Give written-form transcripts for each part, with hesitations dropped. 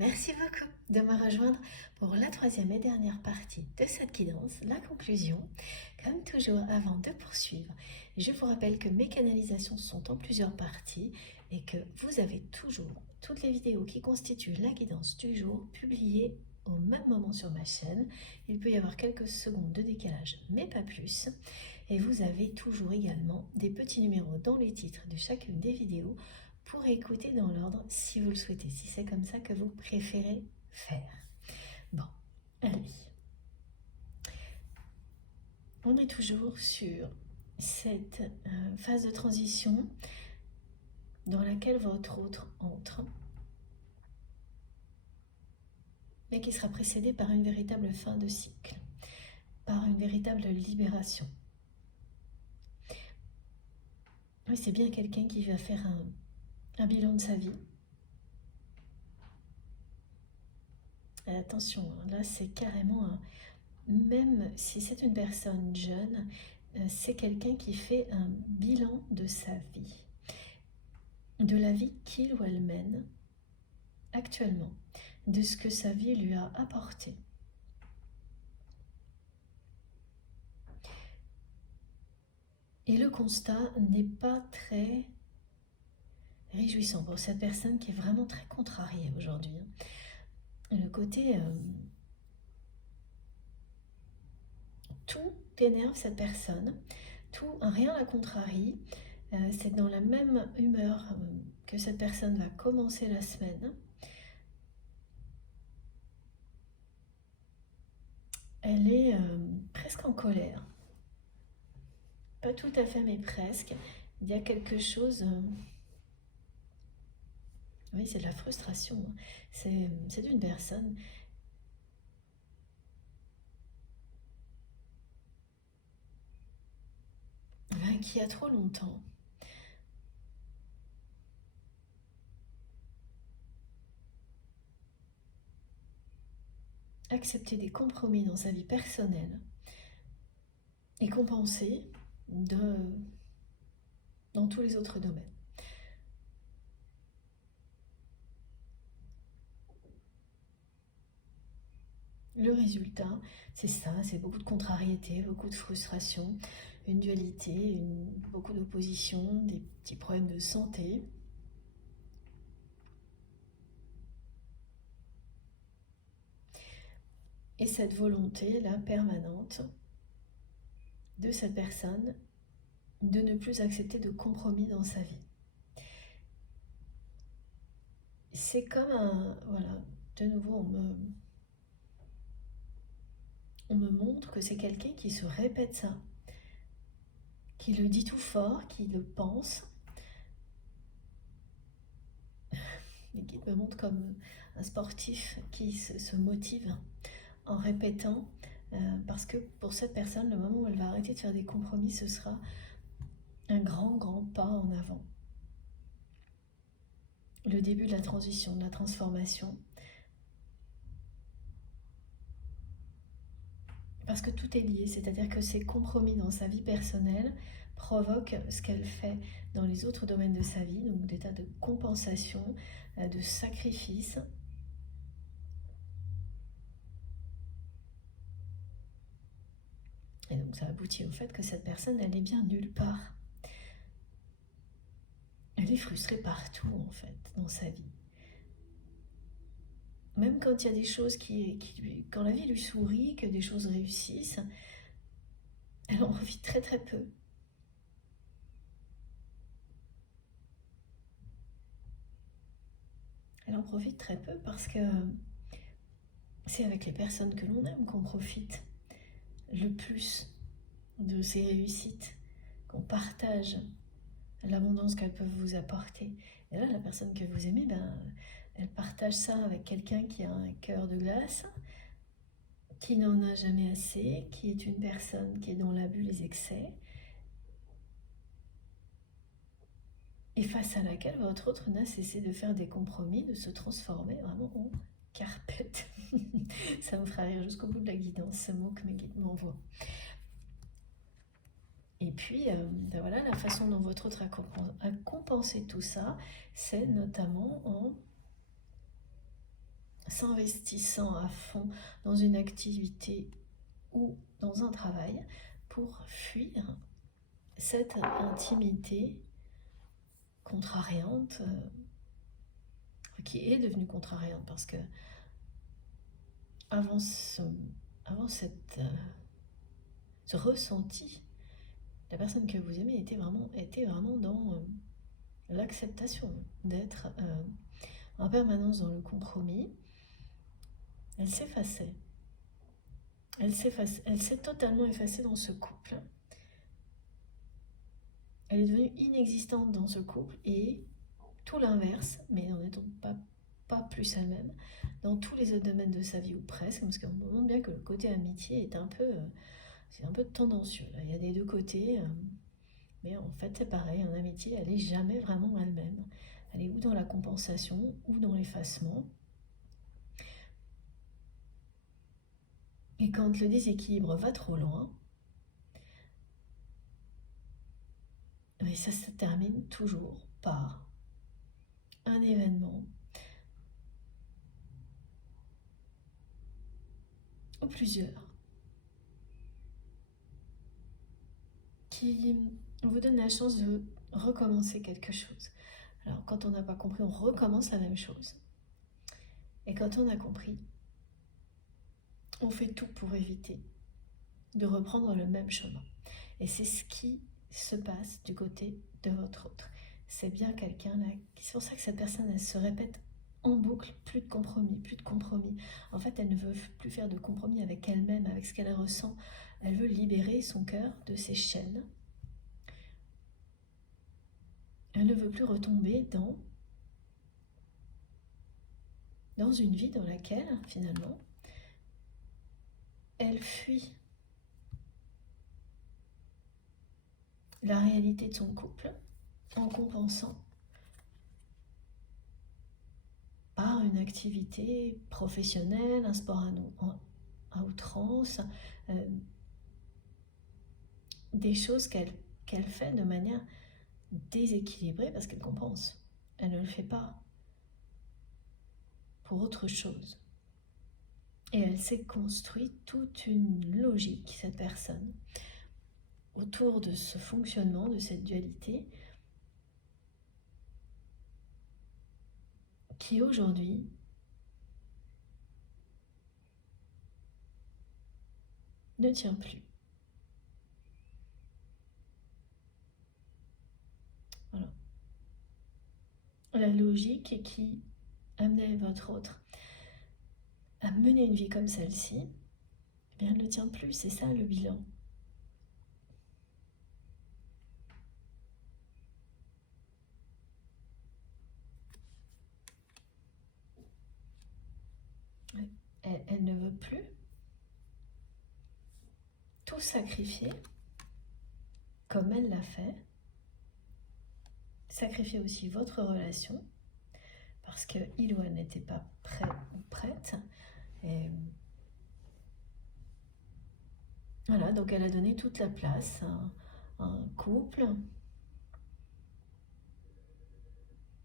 Merci beaucoup de me rejoindre pour la troisième et dernière partie de cette guidance, la conclusion. Comme toujours, avant de poursuivre, je vous rappelle que mes canalisations sont en plusieurs parties et que vous avez toujours toutes les vidéos qui constituent la guidance du jour publiées au même moment sur ma chaîne. Il peut y avoir quelques secondes de décalage, mais pas plus. Et vous avez toujours également des petits numéros dans les titres de chacune des vidéos pour écouter dans l'ordre si vous le souhaitez, si c'est comme ça que vous préférez faire. Bon, allez. On est toujours sur cette phase de transition dans laquelle votre autre entre, mais qui sera précédée par une véritable fin de cycle, par une véritable libération. Oui, c'est bien quelqu'un qui va faire un bilan de sa vie. Et attention, là c'est carrément même si c'est une personne jeune, c'est quelqu'un qui fait un bilan de sa vie, de la vie qu'il ou elle mène actuellement, de ce que sa vie lui a apporté. Et le constat n'est pas très réjouissant pour cette personne qui est vraiment très contrariée aujourd'hui. Le côté... tout énerve cette personne, tout, rien la contrarie, c'est dans la même humeur que cette personne va commencer la semaine. Elle est presque en colère. Pas tout à fait, mais presque. Il y a quelque chose... oui, c'est de la frustration. C'est d'une personne qui a trop longtemps accepté des compromis dans sa vie personnelle et compensé dans tous les autres domaines. Le résultat, c'est ça, c'est beaucoup de contrariété, beaucoup de frustration, une dualité, beaucoup d'opposition, des petits problèmes de santé. Et cette volonté là permanente de cette personne de ne plus accepter de compromis dans sa vie. C'est comme voilà, de nouveau on me montre que c'est quelqu'un qui se répète ça, qui le dit tout fort, qui le pense, et qui me montre comme un sportif qui se motive en répétant, parce que pour cette personne, le moment où elle va arrêter de faire des compromis, ce sera un grand pas en avant. Le début de la transition, de la transformation. Parce que tout est lié, c'est-à-dire que ces compromis dans sa vie personnelle provoquent ce qu'elle fait dans les autres domaines de sa vie, donc des tas de compensation, de sacrifices. Et donc ça aboutit au fait que cette personne, elle est bien nulle part. Elle est frustrée partout en fait, dans sa vie. Même quand il y a des choses quand la vie lui sourit, que des choses réussissent, elle en profite très très peu. Elle en profite très peu parce que c'est avec les personnes que l'on aime qu'on profite le plus de ces réussites, qu'on partage l'abondance qu'elles peuvent vous apporter. Et là, la personne que vous aimez, elle partage ça avec quelqu'un qui a un cœur de glace, qui n'en a jamais assez, qui est une personne qui est dans l'abus, les excès, et face à laquelle votre autre n'a cessé de faire des compromis, de se transformer vraiment en carpette. Ça me fera rire jusqu'au bout de la guidance, ce mot que mes guides m'envoient. Et puis, voilà, la façon dont votre autre a compensé tout ça, c'est notamment en s'investissant à fond dans une activité ou dans un travail pour fuir cette intimité contrariante, qui est devenue contrariante parce que avant ce ressenti, la personne que vous aimez était vraiment dans l'acceptation d'être en permanence dans le compromis. Elle s'effaçait. Elle s'est totalement effacée dans ce couple. Elle est devenue inexistante dans ce couple et tout l'inverse, mais n'en étant pas plus elle-même, dans tous les autres domaines de sa vie ou presque, parce qu'on montre bien que le côté amitié est c'est un peu tendancieux. Là. Il y a des deux côtés, mais en fait c'est pareil, en amitié, elle n'est jamais vraiment elle-même. Elle est ou dans la compensation ou dans l'effacement. Et quand le déséquilibre va trop loin, mais ça se termine toujours par un événement ou plusieurs qui vous donne la chance de recommencer quelque chose. Alors quand on n'a pas compris, on recommence la même chose. Et quand on a compris, on fait tout pour éviter de reprendre le même chemin. Et c'est ce qui se passe du côté de votre autre. C'est bien quelqu'un là, c'est pour ça que cette personne, elle se répète en boucle, plus de compromis, plus de compromis. En fait, elle ne veut plus faire de compromis avec elle-même, avec ce qu'elle ressent. Elle veut libérer son cœur de ses chaînes. Elle ne veut plus retomber dans une vie dans laquelle, finalement, elle fuit la réalité de son couple en compensant par une activité professionnelle, un sport à outrance, des choses qu'elle fait de manière déséquilibrée parce qu'elle compense. Elle ne le fait pas pour autre chose. Et elle s'est construit toute une logique, cette personne, autour de ce fonctionnement, de cette dualité, qui aujourd'hui ne tient plus. Voilà. La logique qui amenait votre autre à mener une vie comme celle-ci, eh bien, elle ne tient plus, c'est ça le bilan. Elle ne veut plus tout sacrifier comme elle l'a fait, sacrifier aussi votre relation parce qu'il ou elle n'était pas prêt ou prête. Et voilà, donc elle a donné toute la place à un couple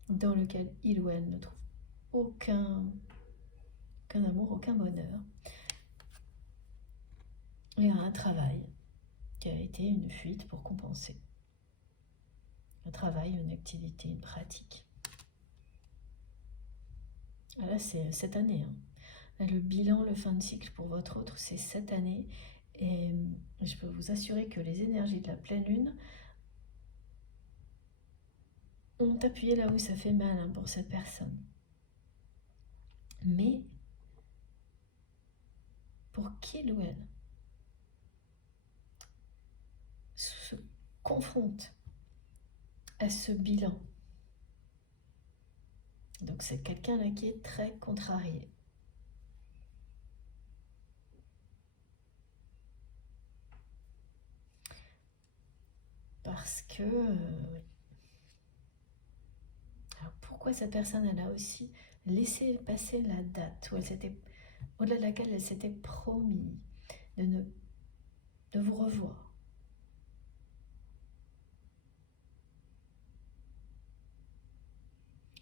dans lequel il ou elle ne trouve aucun amour, aucun bonheur, et à un travail qui a été une fuite pour compenser. Un travail, une activité, une pratique. Là, c'est cette année. Là, le bilan, le fin de cycle pour votre autre, c'est cette année. Et je peux vous assurer que les énergies de la pleine lune ont appuyé là où ça fait mal pour cette personne. Mais pour qu'il ou elle se confronte à ce bilan, donc c'est quelqu'un là qui est très contrarié. Parce que... alors pourquoi cette personne, elle a aussi laissé passer la date où elle s'était, au-delà de laquelle elle s'était promis de vous revoir.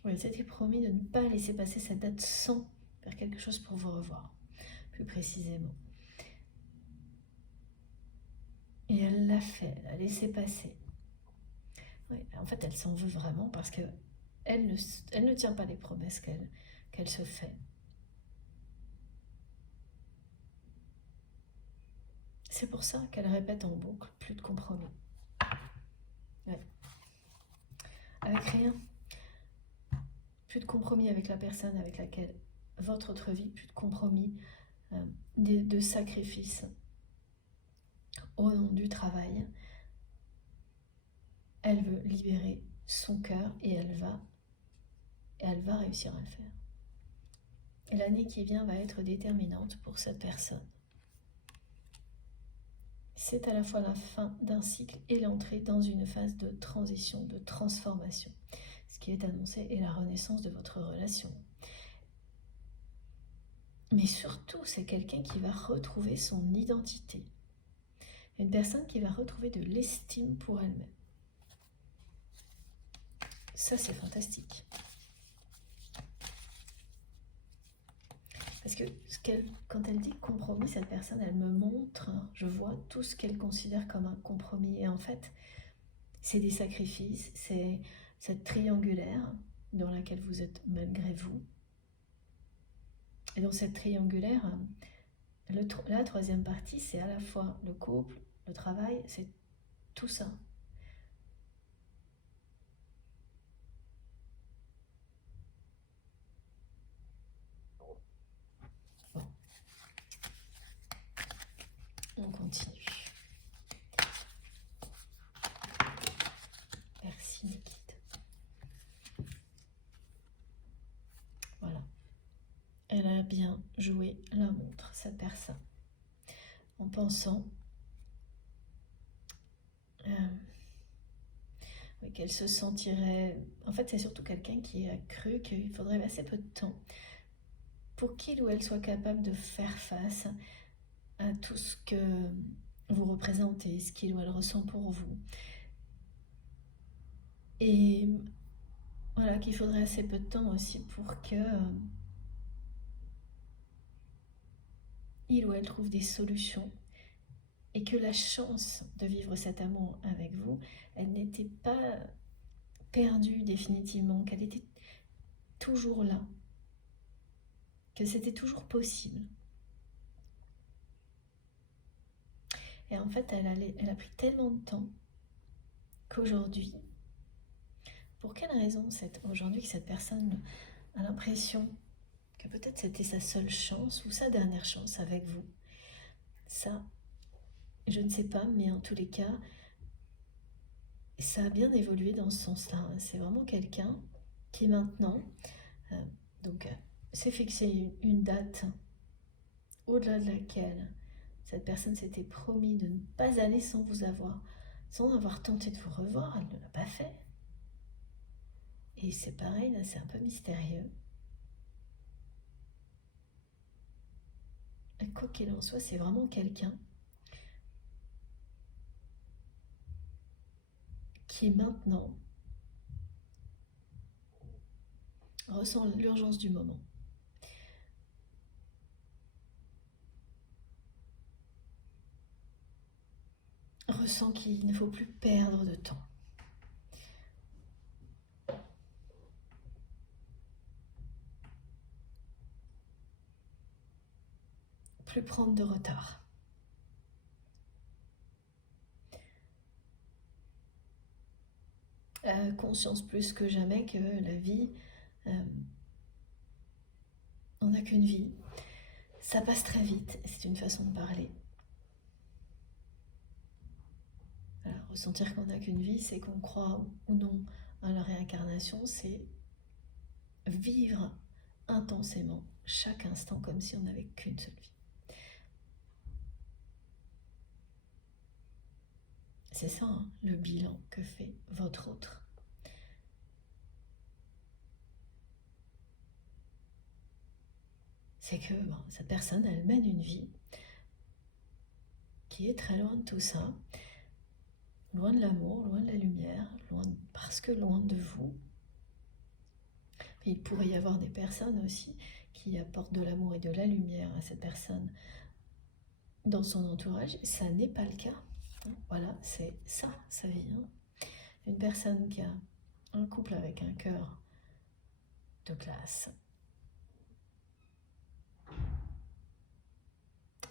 Où elle s'était promis de ne pas laisser passer cette date sans faire quelque chose pour vous revoir, plus précisément. Et elle l'a fait, elle a laissé passer. Oui, en fait, elle s'en veut vraiment parce que elle ne tient pas les promesses qu'elle se fait. C'est pour ça qu'elle répète en boucle, plus de compromis. Ouais. Avec rien. Plus de compromis avec la personne avec laquelle votre autre vie, plus de compromis, de sacrifices au nom du travail. Elle veut libérer son cœur et elle va réussir à le faire. Et l'année qui vient va être déterminante pour cette personne. C'est à la fois la fin d'un cycle et l'entrée dans une phase de transition, de transformation. Ce qui est annoncé est la renaissance de votre relation. Mais surtout, c'est quelqu'un qui va retrouver son identité. Une personne qui va retrouver de l'estime pour elle-même. Ça, c'est fantastique. Parce que quand elle dit compromis, cette personne, elle me montre, je vois tout ce qu'elle considère comme un compromis. Et en fait, c'est des sacrifices, c'est cette triangulaire dans laquelle vous êtes malgré vous. Et dans cette triangulaire, la troisième partie, c'est à la fois le couple, le travail, c'est tout ça. Bon. On continue. Merci Nikita. Voilà. Elle a bien joué la montre, cette personne. En pensant qu'elle se sentirait... En fait, c'est surtout quelqu'un qui a cru qu'il faudrait assez peu de temps pour qu'il ou elle soit capable de faire face à tout ce que vous représentez, ce qu'il ou elle ressent pour vous. Et voilà, qu'il faudrait assez peu de temps aussi pour que il ou elle trouve des solutions et que la chance de vivre cet amour avec vous, elle n'était pas perdue définitivement, qu'elle était toujours là, que c'était toujours possible. Et en fait, elle a pris tellement de temps qu'aujourd'hui, pour quelle raison aujourd'hui que cette personne a l'impression que peut-être c'était sa seule chance ou sa dernière chance avec vous. Ça, je ne sais pas, mais en tous les cas, ça a bien évolué dans ce sens-là. C'est vraiment quelqu'un qui maintenant s'est fixé une date au-delà de laquelle cette personne s'était promis de ne pas aller sans avoir tenté de vous revoir. Elle ne l'a pas fait. Et c'est pareil, là, c'est un peu mystérieux. Quoi qu'il en soit, c'est vraiment quelqu'un qui maintenant ressent l'urgence du moment. Ressent qu'il ne faut plus perdre de temps. Plus prendre de retard. Conscience plus que jamais que la vie, on n'a qu'une vie. Ça passe très vite, c'est une façon de parler. Alors, ressentir qu'on n'a qu'une vie, c'est qu'on croit ou non à la réincarnation, c'est vivre intensément chaque instant comme si on n'avait qu'une seule vie. C'est ça, hein, le bilan que fait votre autre. C'est que cette personne, elle mène une vie qui est très loin de tout ça, loin de l'amour, loin de la lumière, parce que loin de vous. Et il pourrait y avoir des personnes aussi qui apporte de l'amour et de la lumière à cette personne dans son entourage, ça n'est pas le cas. Voilà, c'est ça, sa vie. Une personne qui a un couple avec un cœur de glace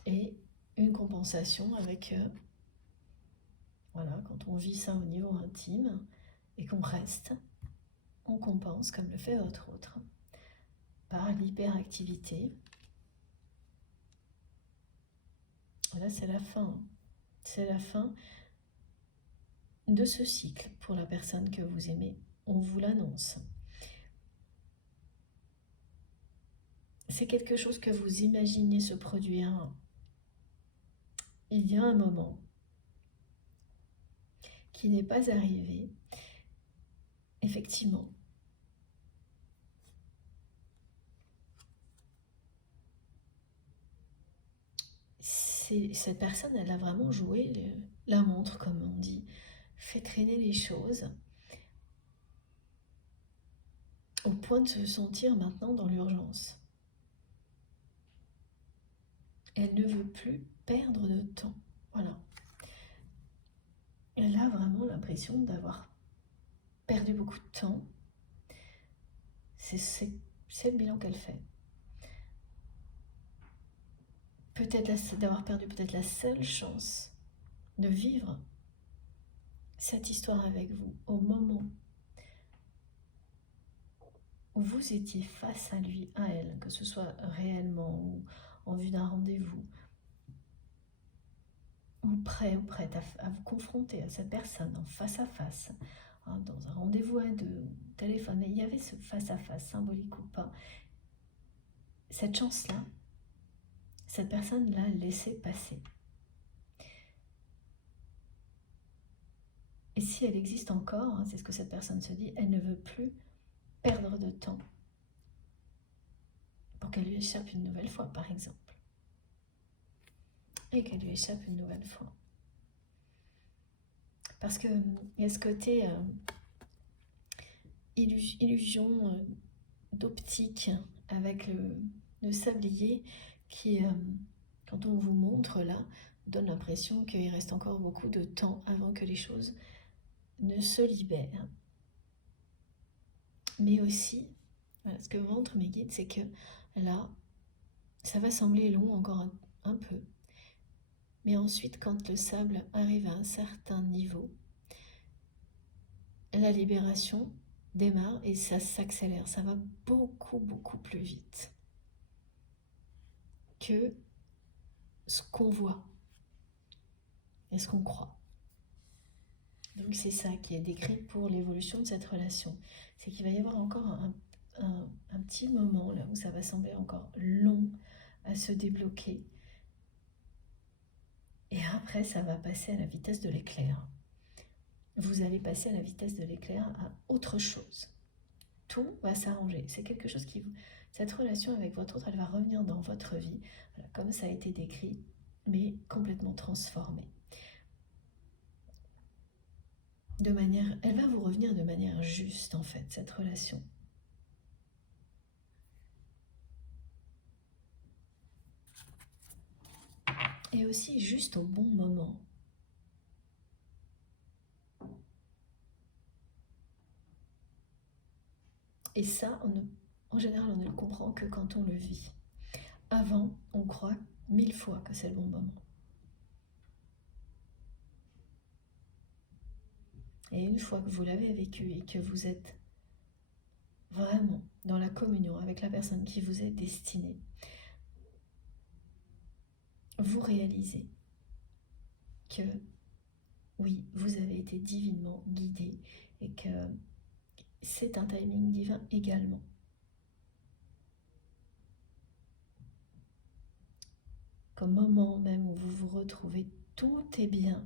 et une compensation avec, voilà, quand on vit ça au niveau intime et qu'on reste, on compense, comme le fait votre autre, par l'hyperactivité. Là, c'est la fin. C'est la fin de ce cycle pour la personne que vous aimez. On vous l'annonce. C'est quelque chose que vous imaginez se produire il y a un moment qui n'est pas arrivé. Effectivement. Cette personne, elle a vraiment joué la montre, comme on dit, fait traîner les choses au point de se sentir maintenant dans l'urgence. Elle ne veut plus perdre de temps. Voilà. Elle a vraiment l'impression d'avoir perdu beaucoup de temps. C'est le bilan qu'elle fait. Peut-être d'avoir perdu peut-être la seule chance de vivre cette histoire avec vous au moment où vous étiez face à lui, à elle, que ce soit réellement ou en vue d'un rendez-vous, ou prêt ou prête à vous confronter à cette personne en face à face, dans un rendez-vous à deux, téléphone, et il y avait ce face à face, symbolique ou pas. Cette chance-là, cette personne l'a laissé passer. Et si elle existe encore, c'est ce que cette personne se dit, elle ne veut plus perdre de temps pour qu'elle lui échappe une nouvelle fois, par exemple. Et qu'elle lui échappe une nouvelle fois. Parce qu'il y a ce côté illusion d'optique avec le sablier qui, quand on vous montre là, donne l'impression qu'il reste encore beaucoup de temps avant que les choses ne se libèrent. Mais aussi, voilà, ce que montrent mes guides, c'est que là, ça va sembler long encore un peu. Mais ensuite, quand le sable arrive à un certain niveau, la libération démarre et ça s'accélère. Ça va beaucoup, beaucoup plus vite que ce qu'on voit et ce qu'on croit. Donc c'est ça qui est décrit pour l'évolution de cette relation. C'est qu'il va y avoir encore un petit moment là où ça va sembler encore long à se débloquer. Et après, ça va passer à la vitesse de l'éclair. Vous allez passer à la vitesse de l'éclair à autre chose. Tout va s'arranger. C'est quelque chose qui vous... Cette relation avec votre autre, elle va revenir dans votre vie, comme ça a été décrit, mais complètement transformée. Elle va vous revenir de manière juste, en fait, cette relation. Et aussi juste au bon moment. Et ça, en général, on ne le comprend que quand on le vit. Avant, on croit 1000 fois que c'est le bon moment. Et une fois que vous l'avez vécu et que vous êtes vraiment dans la communion avec la personne qui vous est destinée, vous réalisez que oui, vous avez été divinement guidé et que c'est un timing divin également. Qu'au moment même où vous vous retrouvez, tout est bien.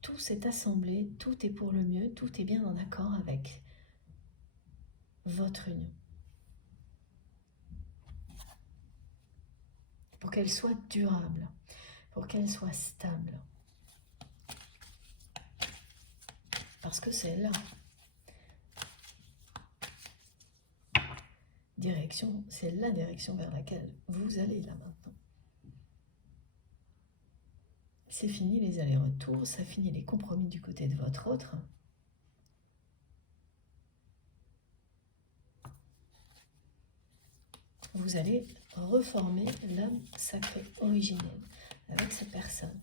Tout s'est assemblé, tout est pour le mieux, tout est bien en accord avec votre union. Pour qu'elle soit durable, pour qu'elle soit stable. parce que c'est là. C'est la direction vers laquelle vous allez là maintenant. C'est fini les allers-retours, ça finit les compromis du côté de votre autre. Vous allez reformer l'âme sacrée originelle avec cette personne.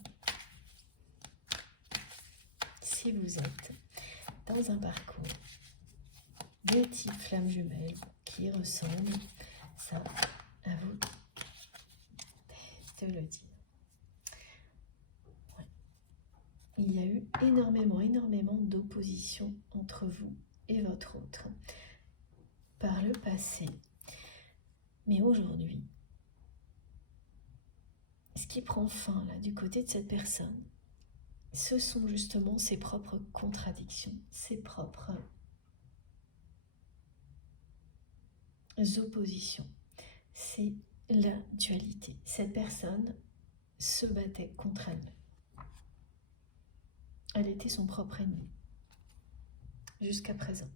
Si vous êtes dans un parcours des types flammes jumelles qui ressemblent, ça, à vous de le dire. Ouais. Il y a eu énormément d'opposition entre vous et votre autre par le passé. Mais aujourd'hui, ce qui prend fin là du côté de cette personne, ce sont justement ses propres contradictions, ses propres oppositions. C'est la dualité. Cette personne se battait contre elle-même. Elle était son propre ennemi, jusqu'à présent.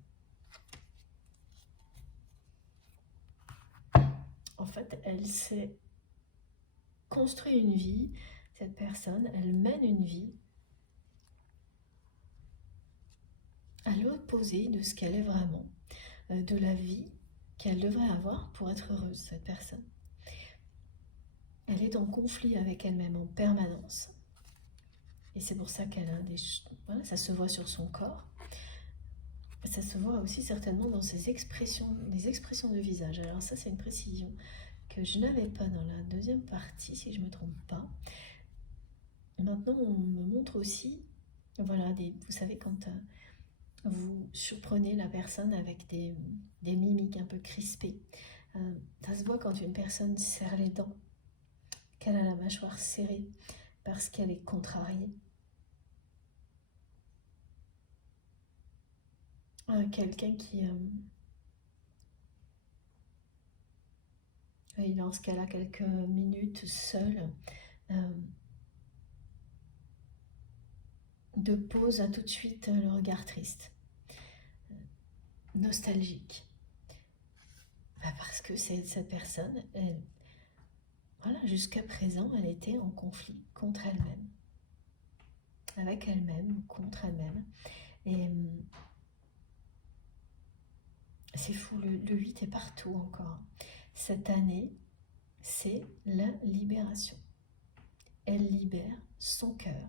En fait, elle s'est construit une vie, cette personne, elle mène une vie à l'opposé de ce qu'elle est vraiment, de la vie qu'elle devrait avoir pour être heureuse, cette personne. Elle est en conflit avec elle-même en permanence. Et c'est pour ça qu'elle a voilà, ça se voit sur son corps. Ça se voit aussi certainement dans ses expressions, les expressions de visage. Alors ça, c'est une précision que je n'avais pas dans la deuxième partie, si je ne me trompe pas. Maintenant, on me montre aussi, voilà, vous savez, quand vous surprenez la personne avec des mimiques un peu crispées. Ça se voit quand une personne serre les dents, qu'elle a la mâchoire serrée parce qu'elle est contrariée. Quelqu'un qui, lorsqu'elle a quelques minutes seule, de pause, a tout de suite le regard triste, nostalgique. Parce que cette personne, voilà, jusqu'à présent, elle était en conflit contre elle-même, avec elle-même, contre elle-même. Et c'est fou, le 8 est partout encore. Cette année, c'est la libération. Elle libère son cœur.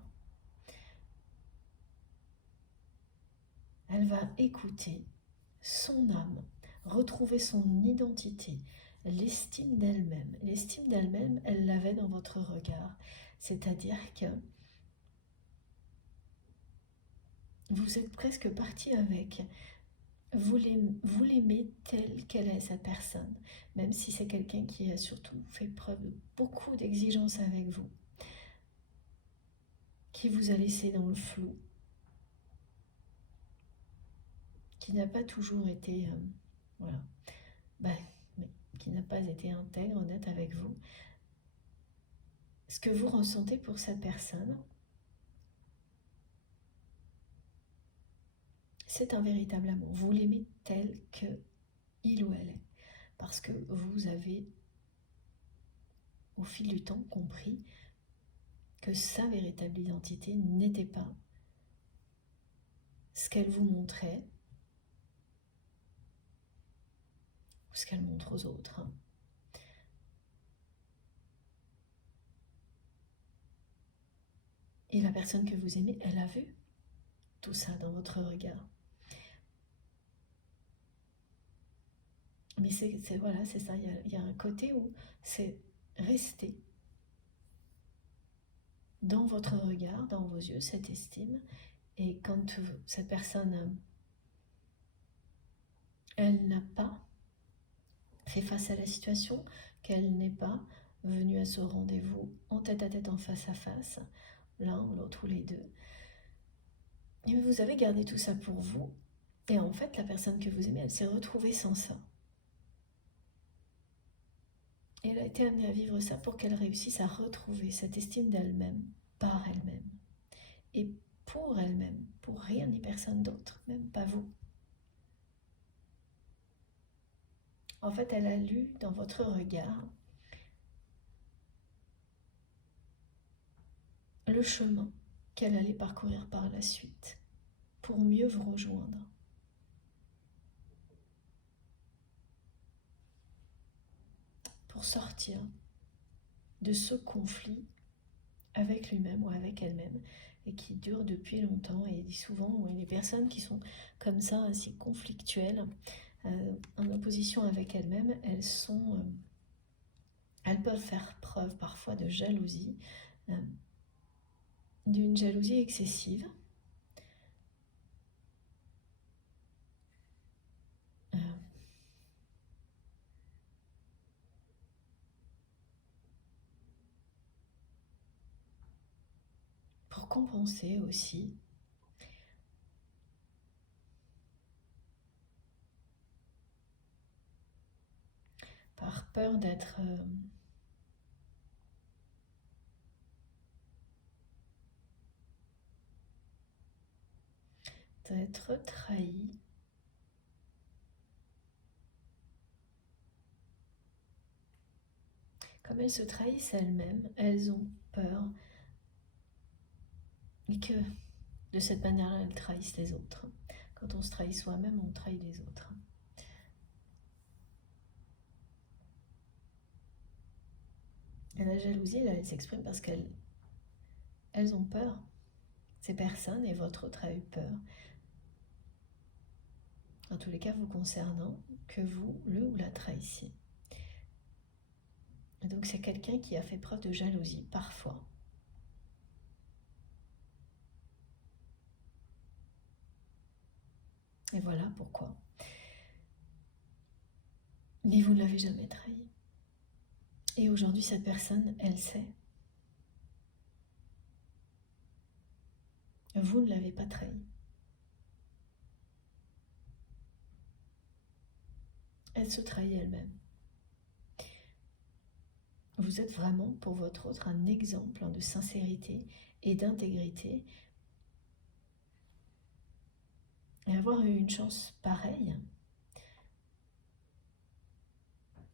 Elle va écouter son âme, retrouver son identité, l'estime d'elle-même. L'estime d'elle-même, elle l'avait dans votre regard. C'est-à-dire que vous êtes presque parti avec. Vous l'aimez telle qu'elle est, cette personne, même si c'est quelqu'un qui a surtout fait preuve de beaucoup d'exigence avec vous, qui vous a laissé dans le flou, qui n'a pas toujours été, voilà, mais qui n'a pas été intègre, honnête avec vous. Ce que vous ressentez pour cette personne, c'est un véritable amour. Vous l'aimez tel qu'il ou elle est. Parce que vous avez, au fil du temps, compris que sa véritable identité n'était pas ce qu'elle vous montrait ou ce qu'elle montre aux autres. Et la personne que vous aimez, elle a vu tout ça dans votre regard. Mais voilà, c'est ça, il y a un côté où c'est resté dans votre regard, dans vos yeux, cette estime. Et quand cette personne, elle n'a pas fait face à la situation, qu'elle n'est pas venue à ce rendez-vous en tête-à-tête, en face à face, l'un ou l'autre ou les deux, et vous avez gardé tout ça pour vous. Et en fait, la personne que vous aimez, elle s'est retrouvée sans ça. Et elle a été amenée à vivre ça pour qu'elle réussisse à retrouver cette estime d'elle-même par elle-même. Et pour elle-même, pour rien ni personne d'autre, même pas vous. En fait, elle a lu dans votre regard le chemin qu'elle allait parcourir par la suite pour mieux vous rejoindre. Pour sortir de ce conflit avec lui-même ou avec elle-même et qui dure depuis longtemps. Et souvent, les personnes qui sont comme ça, assez conflictuelles, en opposition avec elles-mêmes, elles peuvent faire preuve parfois de jalousie, d'une jalousie excessive. Pour compenser aussi, par peur d'être trahi. Comme elles se trahissent elles-mêmes, elles ont peur et que de cette manière-là, elles trahissent les autres. Quand on se trahit soi-même, on trahit les autres. Et la jalousie, là, elle s'exprime parce qu'elles ont peur. Ces personnes, et votre autre a eu peur, en tous les cas vous concernant, que vous, le ou la trahissiez. Et donc c'est quelqu'un qui a fait preuve de jalousie, parfois. Et voilà pourquoi. Mais vous ne l'avez jamais trahi. Et aujourd'hui, cette personne, elle sait. Vous ne l'avez pas trahi. Elle se trahit elle-même. Vous êtes vraiment, pour votre autre, un exemple de sincérité et d'intégrité. Et avoir eu une chance pareille,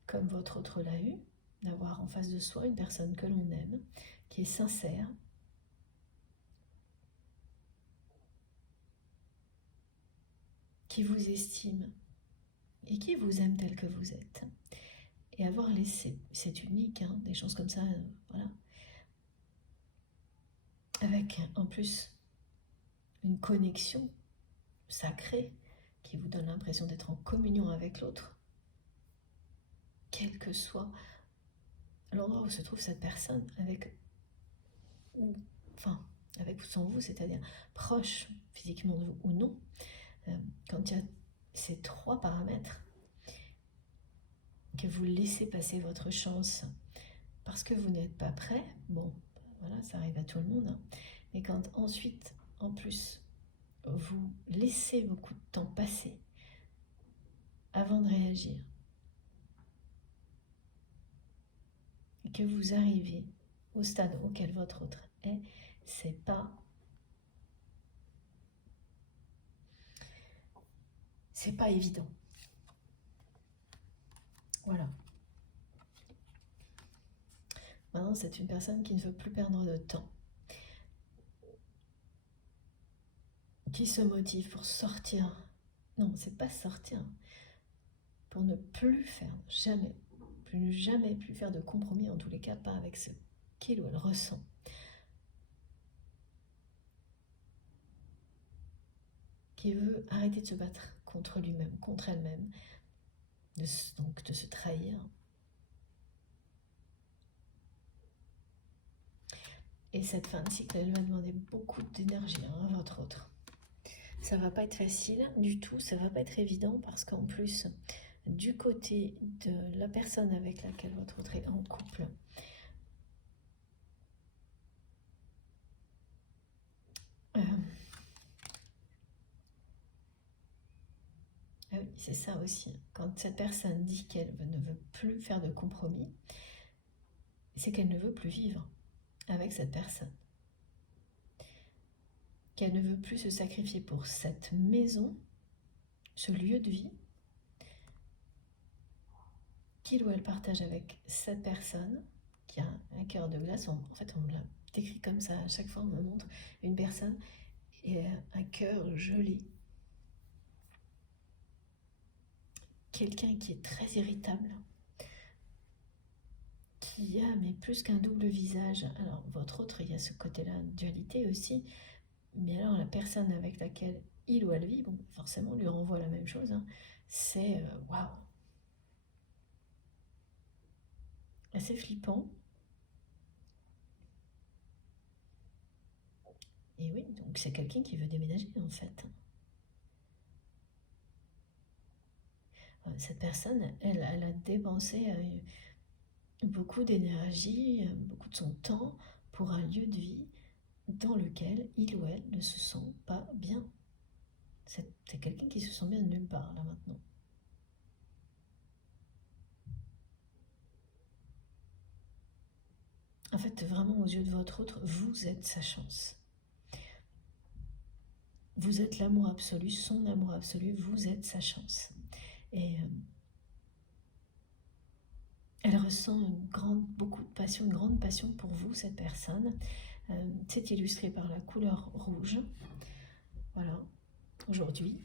comme votre autre l'a eu, d'avoir en face de soi une personne que l'on aime, qui est sincère, qui vous estime et qui vous aime tel que vous êtes. Et avoir laissé, c'est unique, hein, des choses comme ça, voilà. Avec en plus une connexion sacrée qui vous donne l'impression d'être en communion avec l'autre, quel que soit l'endroit où se trouve cette personne, avec ou sans vous, c'est-à-dire proche physiquement de vous ou non. Quand il y a ces trois paramètres, que vous laissez passer votre chance parce que vous n'êtes pas prêt, bon, voilà, ça arrive à tout le monde, hein. Mais quand ensuite, en plus, vous laissez beaucoup de temps passer avant de réagir, et que vous arrivez au stade auquel votre autre est, c'est pas évident. Voilà. Maintenant, c'est une personne qui ne veut plus perdre de temps, qui se motive pour sortir. Non, c'est pas sortir. Pour ne plus faire, jamais plus faire de compromis, en tous les cas, pas avec ce qu'il ou elle ressent. Qui veut arrêter de se battre contre lui-même, contre elle-même, donc de se trahir. Et cette fin de cycle, elle va demander beaucoup d'énergie à votre autre. Ça va pas être facile du tout, ça va pas être évident parce qu'en plus, du côté de la personne avec laquelle votre autre est en couple, ah oui, c'est ça aussi. Quand cette personne dit qu'elle ne veut plus faire de compromis, c'est qu'elle ne veut plus vivre avec cette personne. qu'elle ne veut plus se sacrifier pour cette maison, ce lieu de vie, qu'il ou elle partage avec cette personne qui a un cœur de glace. En fait, on me l'a décrit comme ça, à chaque fois on me montre une personne et un cœur gelé. Quelqu'un qui est très irritable, qui a mais plus qu'un double visage. Alors votre autre, il y a ce côté-là, dualité aussi, mais alors la personne avec laquelle il ou elle vit, bon, forcément on lui renvoie la même chose, hein. C'est waouh, assez flippant. Et oui, donc c'est quelqu'un qui veut déménager en fait. Cette personne, elle a dépensé beaucoup d'énergie, beaucoup de son temps pour un lieu de vie dans lequel il ou elle ne se sent pas bien. C'est quelqu'un qui se sent bien de nulle part là maintenant. En fait, vraiment aux yeux de votre autre, vous êtes sa chance. Vous êtes l'amour absolu, son amour absolu, vous êtes sa chance. Et elle ressent beaucoup de passion, une grande passion pour vous, cette personne. C'est illustré par la couleur rouge. Voilà, aujourd'hui,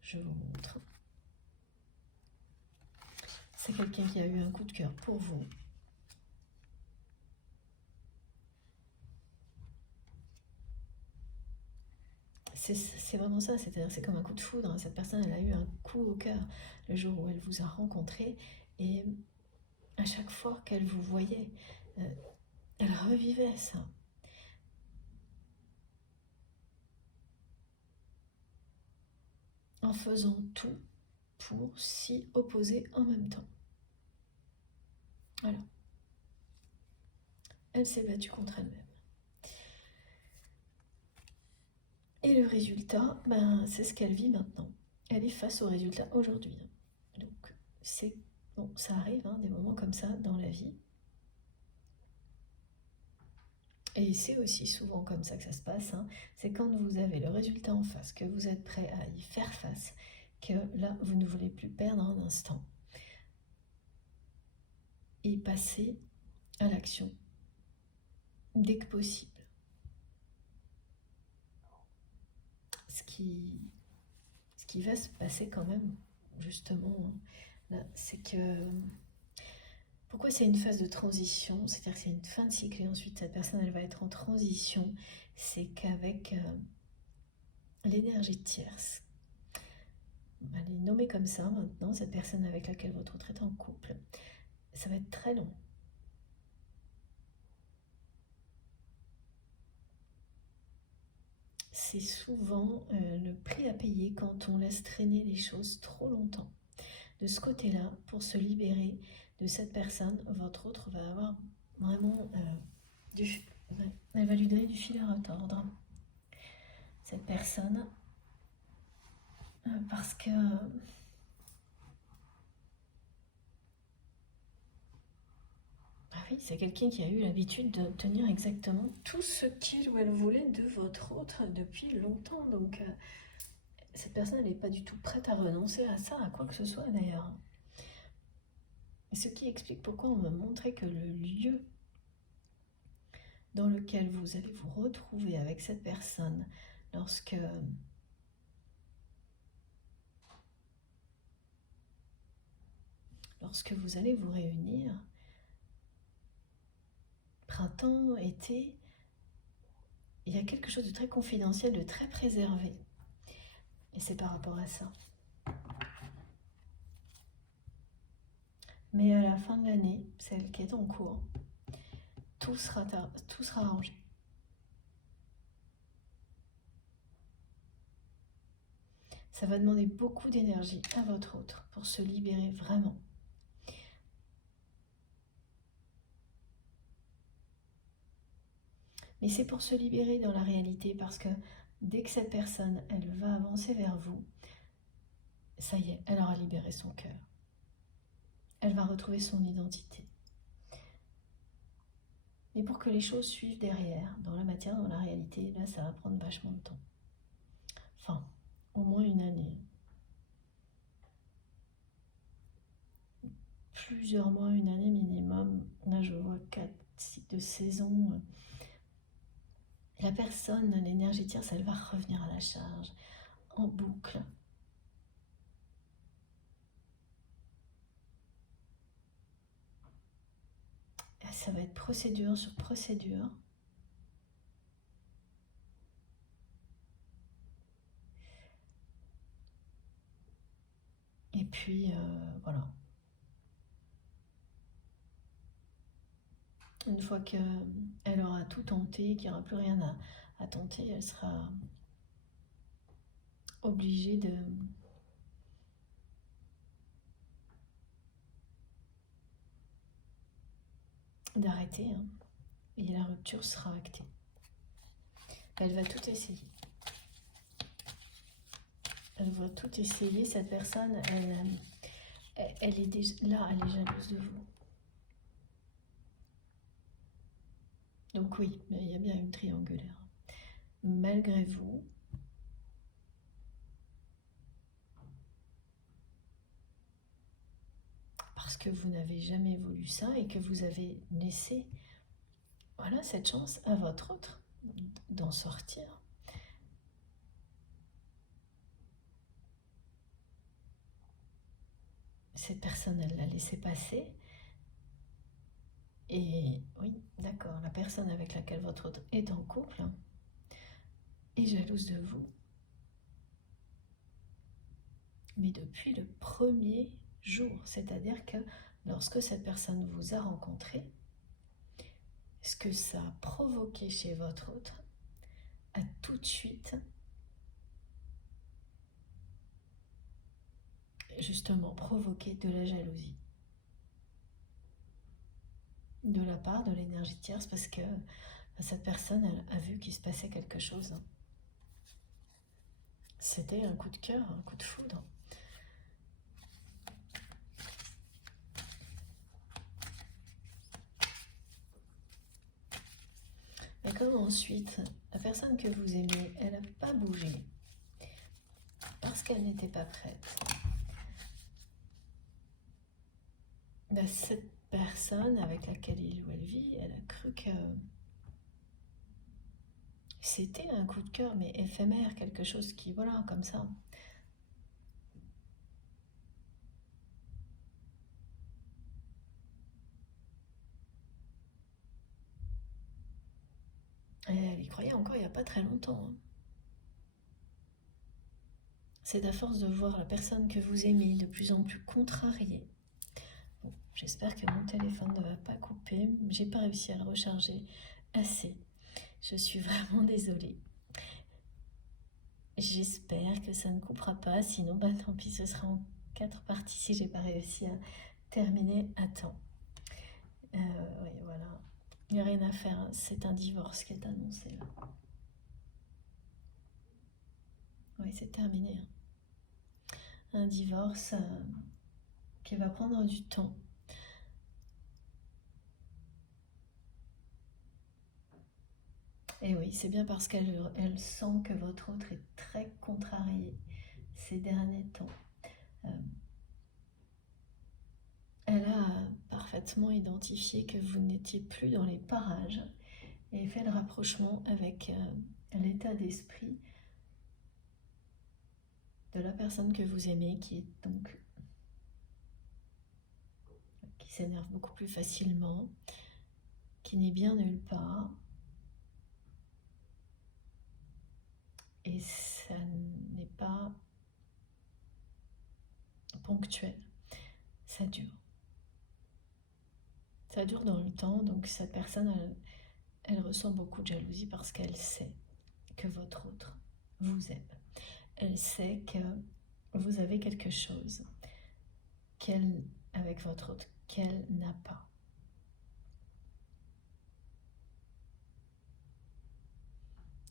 je vous montre. C'est quelqu'un qui a eu un coup de cœur pour vous. C'est vraiment ça, c'est-à-dire c'est comme un coup de foudre. Cette personne, elle a eu un coup au cœur le jour où elle vous a rencontré, et à chaque fois qu'elle vous voyait, elle revivait ça. En faisant tout pour s'y opposer en même temps. Voilà. Elle s'est battue contre elle-même. Et le résultat, c'est ce qu'elle vit maintenant. Elle est face au résultat aujourd'hui. Donc, bon, ça arrive, des moments comme ça dans la vie. Et c'est aussi souvent comme ça que ça se passe. C'est quand vous avez le résultat en face, que vous êtes prêt à y faire face, que là, vous ne voulez plus perdre un instant. Et passer à l'action dès que possible. Ce qui va se passer quand même, justement, là, c'est que... Pourquoi c'est une phase de transition? C'est-à-dire que c'est une fin de cycle et ensuite cette personne, elle va être en transition. C'est qu'avec l'énergie tierce, elle est nommée comme ça maintenant, cette personne avec laquelle votre autre est en couple, ça va être très long. C'est souvent le prix à payer quand on laisse traîner les choses trop longtemps. De ce côté-là, pour se libérer de cette personne, votre autre va avoir vraiment elle va lui donner du fil à retordre, cette personne, parce que oui, c'est quelqu'un qui a eu l'habitude d'obtenir exactement tout ce qu'il ou elle voulait de votre autre depuis longtemps. Donc cette personne, elle n'est pas du tout prête à renoncer à ça, à quoi que ce soit d'ailleurs. Ce qui explique pourquoi on m'a montré que le lieu dans lequel vous allez vous retrouver avec cette personne lorsque vous allez vous réunir, printemps, été, il y a quelque chose de très confidentiel, de très préservé. Et c'est par rapport à ça. Mais à la fin de l'année, celle qui est en cours, tout sera arrangé. Ça va demander beaucoup d'énergie à votre autre pour se libérer vraiment. Mais c'est pour se libérer dans la réalité, parce que dès que cette personne, elle va avancer vers vous, ça y est, elle aura libéré son cœur. Elle va retrouver son identité. Mais pour que les choses suivent derrière, dans la matière, dans la réalité, là, ça va prendre vachement de temps. Enfin, au moins une année. Plusieurs mois, une année minimum. Là, je vois 4 cycles de saison. La personne, l'énergie tierce, elle va revenir à la charge, en boucle. Et ça va être procédure sur procédure. Et puis, voilà. Une fois qu'elle aura tout tenté, qu'il n'y aura plus rien à tenter, elle sera obligée d'arrêter, hein, et la rupture sera actée. Elle va tout essayer. Elle va tout essayer. Cette personne, elle est déjà là, elle est jalouse de vous. Donc oui, il y a bien une triangulaire. Malgré vous, parce que vous n'avez jamais voulu ça et que vous avez laissé, voilà, cette chance à votre autre d'en sortir. Cette personne, elle l'a laissé passer. Et oui, d'accord, la personne avec laquelle votre autre est en couple est jalouse de vous. Mais depuis le premier jour, c'est-à-dire que lorsque cette personne vous a rencontré, ce que ça a provoqué chez votre autre a tout de suite justement provoqué de la jalousie de la part de l'énergie tierce, parce que cette personne, elle a vu qu'il se passait quelque chose. C'était un coup de cœur, un coup de foudre. Et comme ensuite, la personne que vous aimez, elle n'a pas bougé parce qu'elle n'était pas prête. Là, cette personne avec laquelle il ou elle vit, elle a cru que c'était un coup de cœur, mais éphémère, quelque chose qui, voilà, comme ça. Et elle y croyait encore il n'y a pas très longtemps, hein. C'est à force de voir la personne que vous aimez de plus en plus contrariée. Bon, j'espère que mon téléphone ne va pas couper. J'ai pas réussi à le recharger assez. Je suis vraiment désolée. J'espère que ça ne coupera pas, sinon bah tant pis, ce sera en 4 parties si j'ai pas réussi à terminer à temps. Oui, voilà. Il n'y a rien à faire, hein. C'est un divorce qui est annoncé là. Oui, c'est terminé, hein. Un divorce qui va prendre du temps. Et oui, c'est bien parce qu'elle sent que votre autre est très contrarié ces derniers temps. Elle a parfaitement identifié que vous n'étiez plus dans les parages et fait le rapprochement avec l'état d'esprit de la personne que vous aimez, qui est donc qui s'énerve beaucoup plus facilement, qui n'est bien nulle part, et ça n'est pas ponctuel, ça dure. Ça dure dans le temps, donc cette personne, elle ressent beaucoup de jalousie parce qu'elle sait que votre autre vous aime. Elle sait que vous avez quelque chose qu'elle, avec votre autre, qu'elle n'a pas.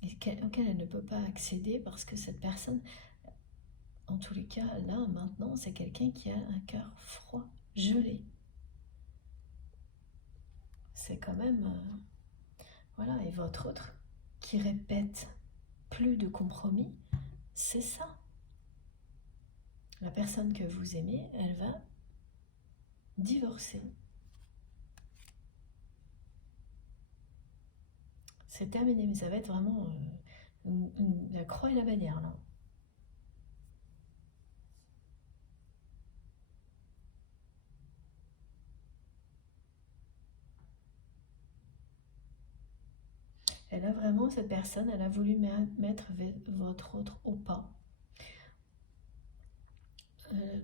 Et auquel elle ne peut pas accéder parce que cette personne, en tous les cas, là, maintenant, c'est quelqu'un qui a un cœur froid, gelé. C'est quand même Voilà, et votre autre qui répète plus de compromis, c'est ça. La personne que vous aimez, elle va divorcer. C'est terminé, mais ça va être vraiment la croix et la bannière, là. Elle a vraiment, cette personne, elle a voulu mettre votre autre au pas.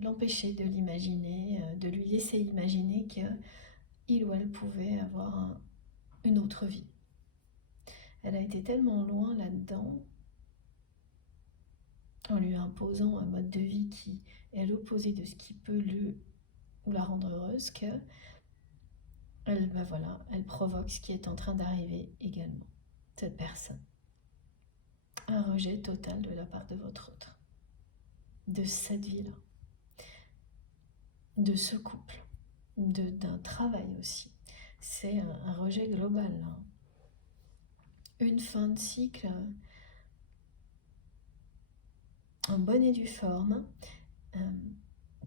L'empêcher de l'imaginer, de lui laisser imaginer qu'il ou elle pouvait avoir une autre vie. Elle a été tellement loin là-dedans, en lui imposant un mode de vie qui est l'opposé de ce qui peut le ou la rendre heureuse, que elle provoque ce qui est en train d'arriver également, cette personne. Un rejet total de la part de votre autre, de cette vie-là, de ce couple, d'un travail aussi. C'est un rejet global, là. Une fin de cycle en bonne et due forme.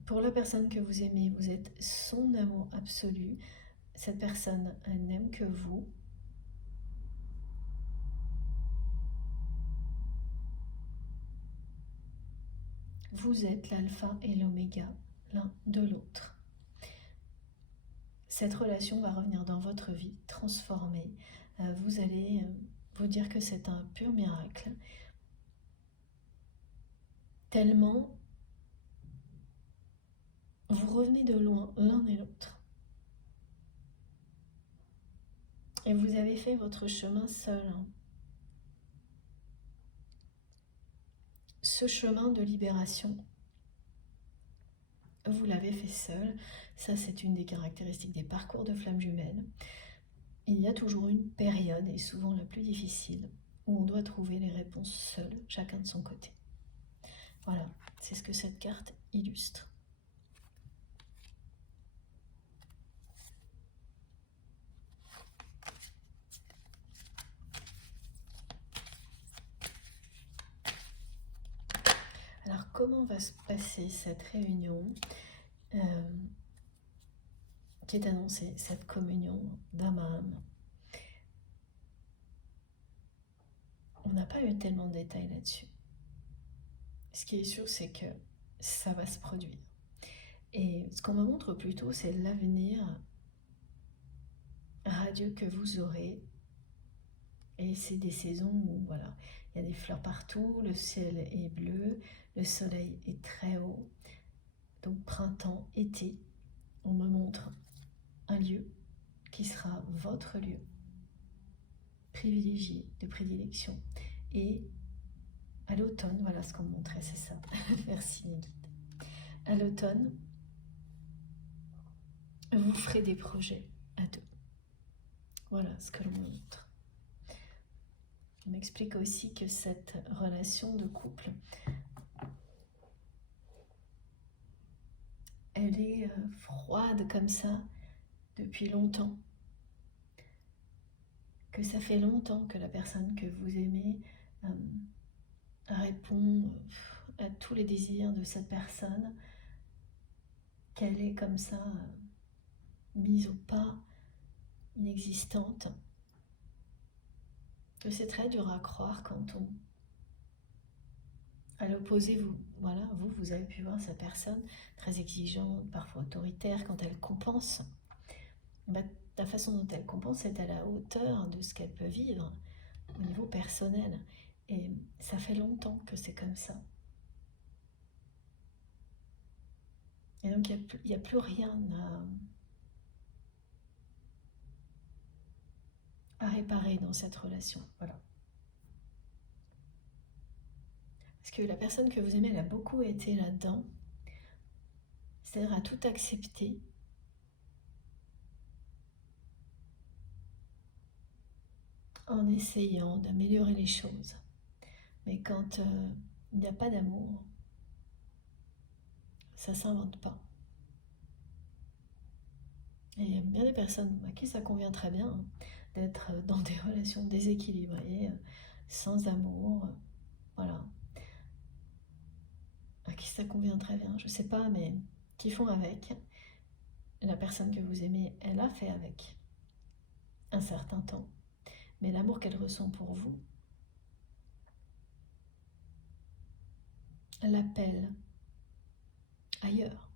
Pour la personne que vous aimez, vous êtes son amour absolu. Cette personne, elle n'aime que vous. Vous êtes l'alpha et l'oméga, l'un de l'autre. Cette relation va revenir dans votre vie, transformée. Vous allez vous dire que c'est un pur miracle. Tellement vous revenez de loin l'un et l'autre. Et vous avez fait votre chemin seul. Ce chemin de libération, vous l'avez fait seul. Ça, c'est une des caractéristiques des parcours de flammes jumelles. Il y a toujours une période, et souvent la plus difficile, où on doit trouver les réponses seul, chacun de son côté. Voilà, c'est ce que cette carte illustre. Alors, comment va se passer cette réunion qui est annoncée, cette communion d'âme à âme? On n'a pas eu tellement de détails là-dessus. Ce qui est sûr, c'est que ça va se produire. Et ce qu'on me montre plutôt, c'est l'avenir radieux que vous aurez. Et c'est des saisons où, voilà, il y a des fleurs partout, le ciel est bleu, le soleil est très haut. Donc printemps, été, on me montre un lieu qui sera votre lieu privilégié, de prédilection. Et à l'automne, voilà ce qu'on me montrait, c'est ça. Merci mes guides. À l'automne, vous ferez des projets à deux. Voilà ce que l'on me montre. On m'explique aussi que cette relation de couple, elle est froide comme ça depuis longtemps. Que ça fait longtemps que la personne que vous aimez répond à tous les désirs de cette personne, qu'elle est comme ça mise au pas, inexistante, que c'est très dur à croire quand on... À l'opposé, vous avez pu voir cette personne très exigeante, parfois autoritaire, quand elle compense. La façon dont elle compense est à la hauteur de ce qu'elle peut vivre au niveau personnel. Et ça fait longtemps que c'est comme ça. Et donc, il n'y a plus rien à réparer dans cette relation. Voilà. Parce que la personne que vous aimez, elle a beaucoup été là-dedans. C'est-à-dire à tout accepter. En essayant d'améliorer les choses. Mais quand il n'y a pas d'amour, ça ne s'invente pas. Et il y a bien des personnes à qui ça convient très bien, d'être dans des relations déséquilibrées, sans amour, voilà. À qui ça convient très bien, je sais pas, mais qui font avec. La personne que vous aimez, elle a fait avec un certain temps. Mais l'amour qu'elle ressent pour vous, elle l'appelle ailleurs.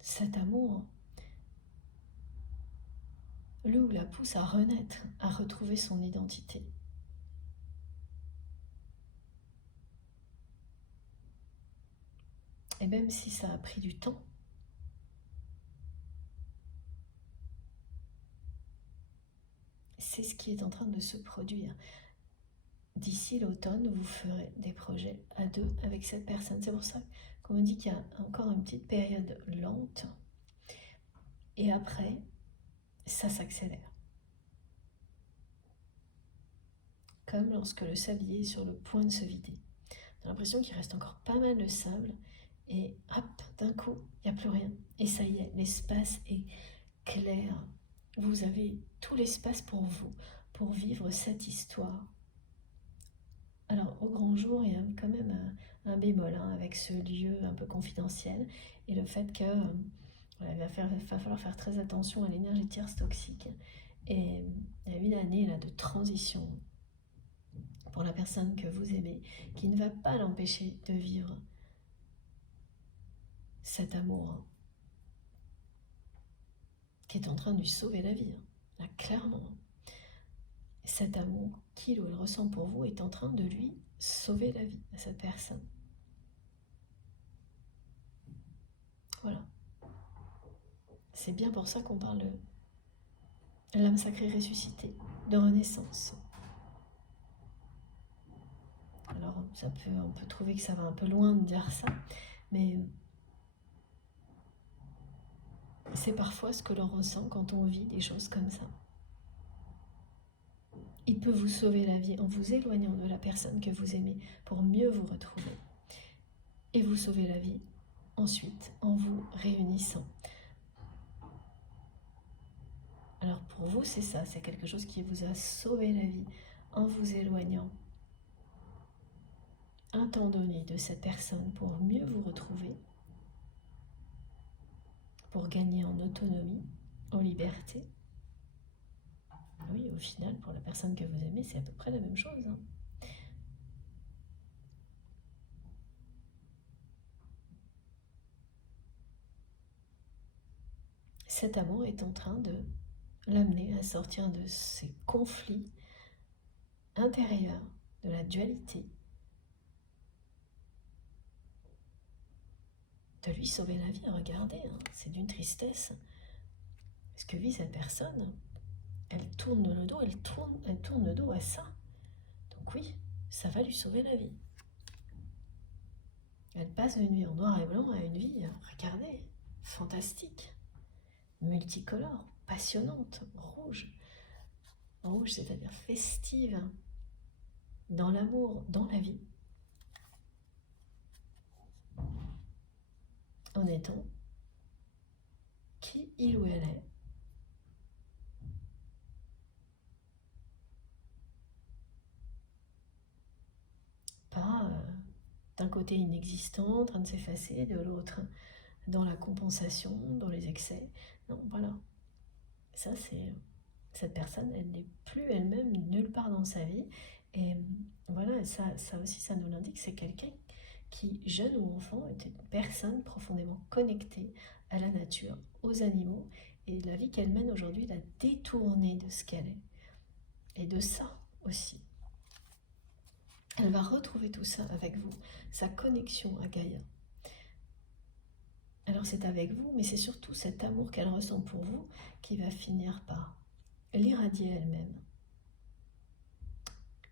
Cet amour le ou la pousse à renaître, à retrouver son identité. Et même si ça a pris du temps, c'est ce qui est en train de se produire. D'ici l'automne, vous ferez des projets à deux avec cette personne. C'est pour ça qu'on me dit qu'il y a encore une petite période lente. Et après, ça s'accélère. Comme lorsque le sablier est sur le point de se vider. On a l'impression qu'il reste encore pas mal de sable. Et hop, d'un coup, il n'y a plus rien. Et ça y est, l'espace est clair. Vous avez tout l'espace pour vous, pour vivre cette histoire. Alors, au grand jour, il y a quand même un bémol avec ce lieu un peu confidentiel et le fait que il va falloir faire très attention à l'énergie tierce toxique. Et il y a une année là, de transition pour la personne que vous aimez qui ne va pas l'empêcher de vivre cet amour qui est en train de lui sauver la vie, là, clairement. Cet amour qu'il ou elle ressent pour vous est en train de lui sauver la vie à cette personne. Voilà. C'est bien pour ça qu'on parle de l'âme sacrée ressuscitée, de renaissance. Alors, on peut trouver que ça va un peu loin de dire ça, mais c'est parfois ce que l'on ressent quand on vit des choses comme ça. Il peut vous sauver la vie en vous éloignant de la personne que vous aimez pour mieux vous retrouver. Et vous sauver la vie ensuite en vous réunissant. Alors pour vous, c'est ça, c'est quelque chose qui vous a sauvé la vie en vous éloignant un temps donné de cette personne pour mieux vous retrouver, pour gagner en autonomie, en liberté. Oui, au final, pour la personne que vous aimez, c'est à peu près la même chose. Cet amour est en train de l'amener à sortir de ces conflits intérieurs, de la dualité, de lui sauver la vie. Regardez, c'est d'une tristesse. Ce que vit cette personne, elle tourne le dos, elle tourne le dos à ça. Donc oui, ça va lui sauver la vie. Elle passe d'une vie en noir et blanc à une vie, regardez, fantastique, multicolore, passionnante, rouge. Rouge, c'est-à-dire festive, dans l'amour, dans la vie. En étant qui il ou elle est. Pas d'un côté inexistant, en train de s'effacer, de l'autre dans la compensation, dans les excès. Non, voilà. Ça, c'est... Cette personne, elle n'est plus elle-même nulle part dans sa vie. Et voilà, ça aussi, ça nous l'indique, c'est quelqu'un qui, jeune ou enfant, était une personne profondément connectée à la nature, aux animaux, et la vie qu'elle mène aujourd'hui l'a détournée de ce qu'elle est. Et de ça aussi. Elle va retrouver tout ça avec vous, sa connexion à Gaïa. Alors c'est avec vous, mais c'est surtout cet amour qu'elle ressent pour vous qui va finir par l'irradier elle-même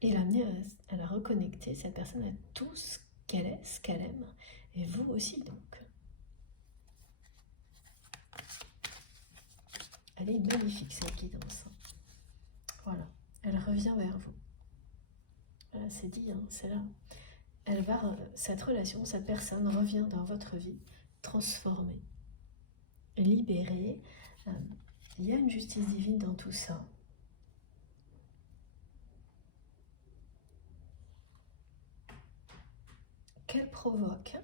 et l'amener à la reconnecter, cette personne, à tout ce qu'elle est, ce qu'elle aime, et vous aussi donc. Elle est magnifique cette guidance. Voilà, elle revient vers vous. Voilà, c'est dit, c'est là. Cette relation, cette personne revient dans votre vie transformer, libérer. Il y a une justice divine dans tout ça. Qu'elle provoque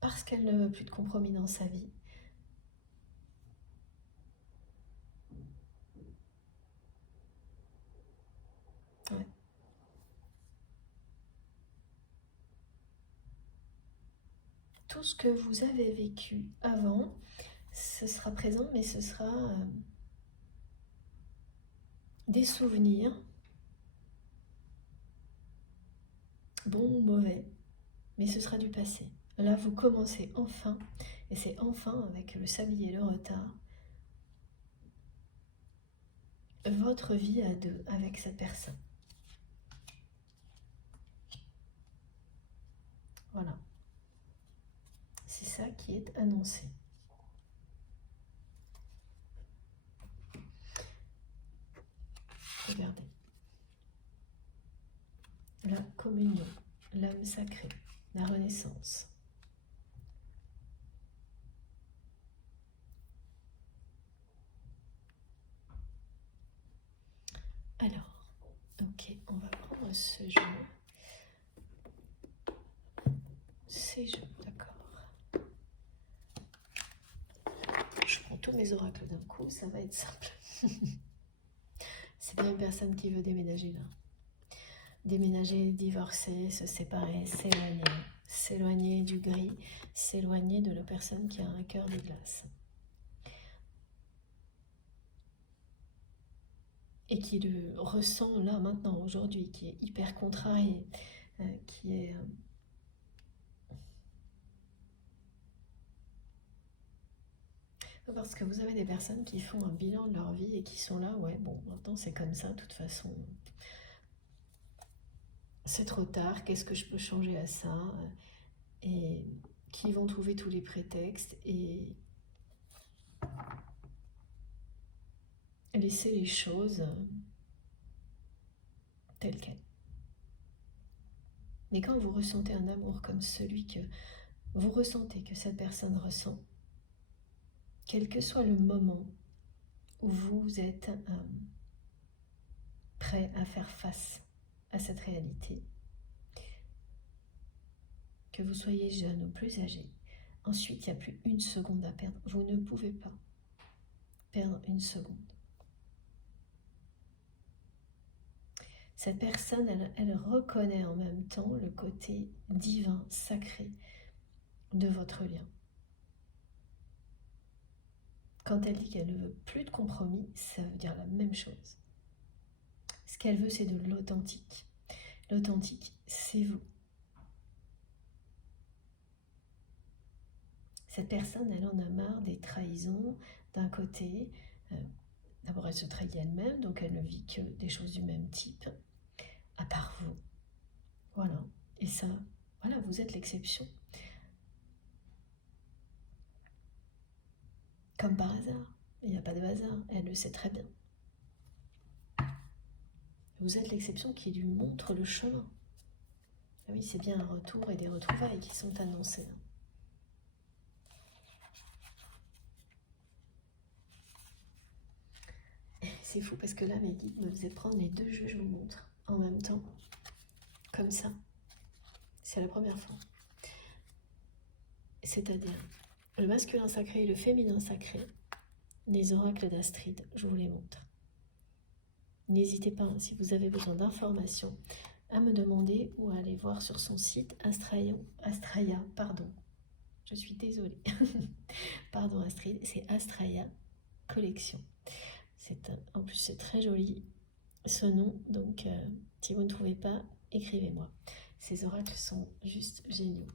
parce qu'elle ne veut plus de compromis dans sa vie. Ouais. Tout ce que vous avez vécu avant, ce sera présent, mais ce sera des souvenirs, bons ou mauvais, mais ce sera du passé. Là, vous commencez enfin, et c'est enfin avec le sablier et le retard, votre vie à deux avec cette personne. Voilà. C'est ça qui est annoncé. Regardez. La communion, l'âme sacrée, la renaissance. Alors, ok, on va prendre ce jeu. Ces jeux, d'accord. Je prends tous mes oracles d'un coup, ça va être simple. C'est bien une personne qui veut déménager là. Déménager, divorcer, se séparer, s'éloigner. S'éloigner du gris, s'éloigner de la personne qui a un cœur de glace. Et qui le ressent là, maintenant, aujourd'hui, qui est hyper contrarié, qui est... Parce que vous avez des personnes qui font un bilan de leur vie et qui sont là, ouais, bon, maintenant c'est comme ça, de toute façon, c'est trop tard, qu'est-ce que je peux changer à ça? Et qui vont trouver tous les prétextes et laisser les choses telles quelles. Mais quand vous ressentez un amour comme celui que vous ressentez, que cette personne ressent, quel que soit le moment où vous êtes prêt à faire face à cette réalité, que vous soyez jeune ou plus âgé, ensuite il n'y a plus une seconde à perdre. Vous ne pouvez pas perdre une seconde. Cette personne, elle reconnaît en même temps le côté divin, sacré de votre lien. Quand elle dit qu'elle ne veut plus de compromis, ça veut dire la même chose. Ce qu'elle veut, c'est de l'authentique. L'authentique, c'est vous. Cette personne, elle en a marre des trahisons. D'un côté, d'abord elle se trahit elle-même, donc elle ne vit que des choses du même type, à part vous. Voilà. Et ça, voilà, vous êtes l'exception. Comme par hasard. Il n'y a pas de hasard, elle le sait très bien. Vous êtes l'exception qui lui montre le chemin. Ah oui, c'est bien un retour et des retrouvailles qui sont annoncés. C'est fou parce que là, mes guides me faisaient prendre les deux jeux, je vous montre, en même temps. Comme ça. C'est la première fois. C'est-à-dire le masculin sacré et le féminin sacré, les oracles d'Astrid, je vous les montre. N'hésitez pas, si vous avez besoin d'informations, à me demander ou à aller voir sur son site Astraya, pardon. Je suis désolée. Pardon Astrid, c'est Astraya Collection. En plus, c'est très joli ce nom, donc si vous ne trouvez pas, écrivez-moi. Ces oracles sont juste géniaux.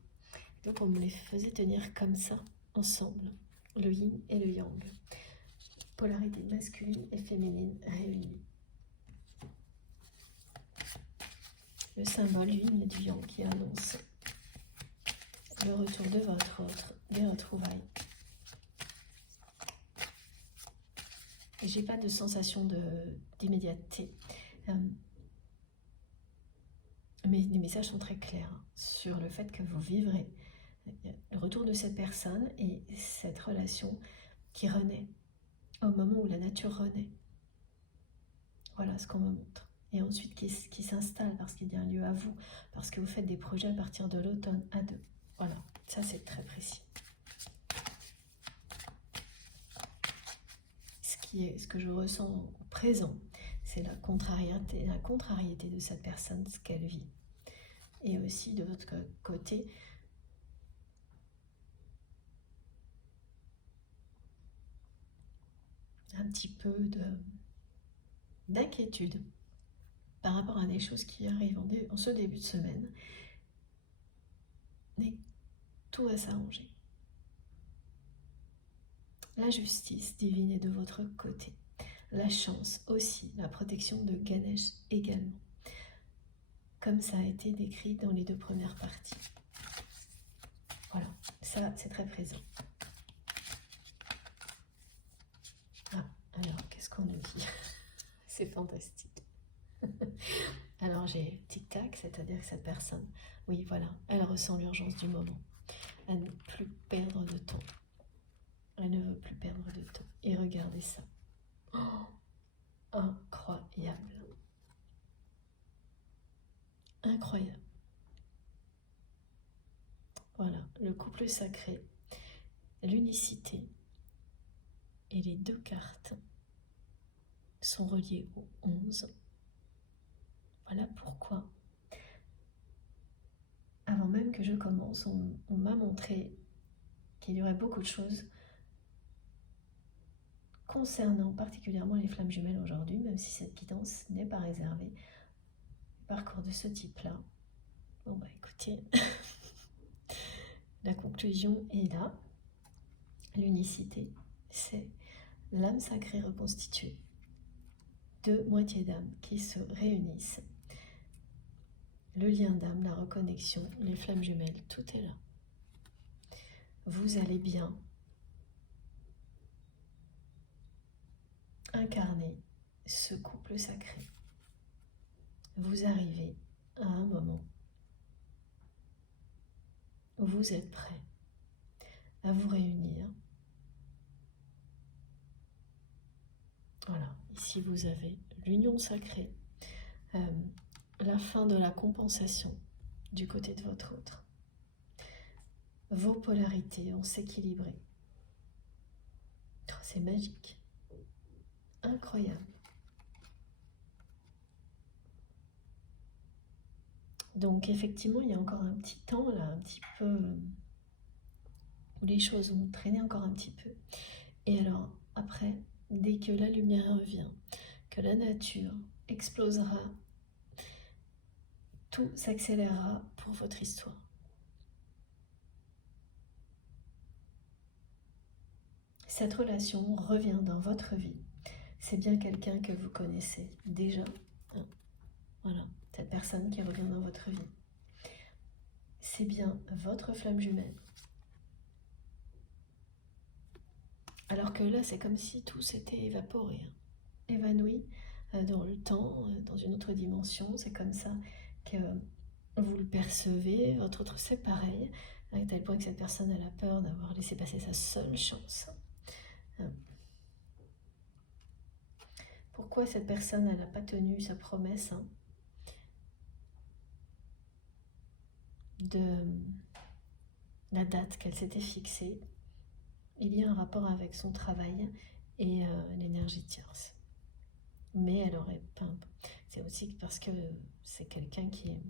Donc on me les faisait tenir comme ça, ensemble, le yin et le yang. Polarité masculine et féminine réunies. Le symbole du yin et du yang qui annonce le retour de votre autre, des retrouvailles. Et j'ai pas de sensation d'immédiateté. Mais les messages sont très clairs sur le fait que vous vivrez Le retour de cette personne et cette relation qui renaît au moment où la nature renaît. Voilà ce qu'on me montre. Et ensuite qui s'installe parce qu'il y a un lieu à vous, parce que vous faites des projets à partir de l'automne à deux. Voilà, ça c'est très précis. Ce que je ressens au présent, c'est la contrariété de cette personne, ce qu'elle vit. Et aussi de votre côté, un petit peu d'inquiétude par rapport à des choses qui arrivent en ce début de semaine. Mais tout va s'arranger. La justice divine est de votre côté. La chance aussi, la protection de Ganesh également. Comme ça a été décrit dans les 2 premières parties. Voilà, ça c'est très présent. Ah, alors qu'est-ce qu'on nous dit? C'est fantastique. Alors j'ai tic-tac, c'est-à-dire que cette personne, oui voilà, elle ressent l'urgence du moment. Elle ne veut plus perdre de temps. Elle ne veut plus perdre de temps. Et regardez ça. Oh, incroyable. Incroyable. Voilà, le couple sacré, l'unicité et les 2 cartes sont reliées au 11. Voilà pourquoi, avant même que je commence, on m'a montré qu'il y aurait beaucoup de choses concernant particulièrement les flammes jumelles aujourd'hui, même si cette guidance n'est pas réservée au parcours de ce type-là. Bon bah écoutez, la conclusion est là. L'unicité, c'est l'âme sacrée reconstituée. 2 moitiés d'âme qui se réunissent. Le lien d'âme, la reconnexion, les flammes jumelles, tout est là. Vous allez bien incarner ce couple sacré. Vous arrivez à un moment où vous êtes prêt à vous réunir. Voilà, ici vous avez l'union sacrée, la fin de la compensation du côté de votre autre. Vos polarités vont s'équilibrer. Oh, c'est magique. Incroyable. Donc effectivement, il y a encore un petit temps là, un petit peu, où les choses vont traîner encore un petit peu. Et alors, après, dès que la lumière revient, que la nature explosera, tout s'accélérera pour votre histoire. Cette relation revient dans votre vie. C'est bien quelqu'un que vous connaissez déjà. Voilà, cette personne qui revient dans votre vie. C'est bien votre flamme jumelle. Alors que là, c'est comme si tout s'était évaporé, évanoui dans le temps, dans une autre dimension. C'est comme ça que vous le percevez. Votre autre, c'est pareil, à tel point que cette personne a la peur d'avoir laissé passer sa seule chance. Pourquoi cette personne n'a pas tenu sa promesse de la date qu'elle s'était fixée? Il y a un rapport avec son travail et l'énergie tierce. Mais elle aurait pas... C'est aussi parce que c'est quelqu'un qui est...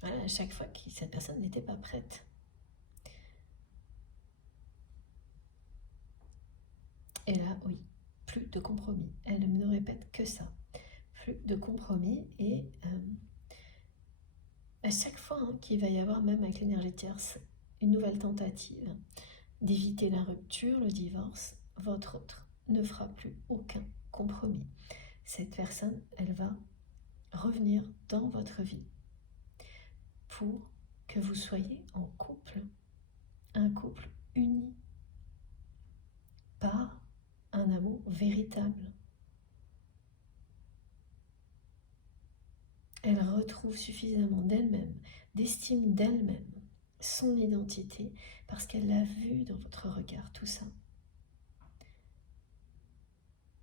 Voilà, à chaque fois que cette personne n'était pas prête. Et là, oui, plus de compromis. Elle ne me répète que ça. Plus de compromis et à chaque fois qu'il va y avoir, même avec l'énergie tierce, une nouvelle tentative d'éviter la rupture, le divorce, votre autre ne fera plus aucun compromis. Cette personne, elle va revenir dans votre vie pour que vous soyez en couple, un couple uni par un amour véritable. Elle retrouve suffisamment d'elle-même, d'estime d'elle-même, son identité, parce qu'elle a vu dans votre regard tout ça.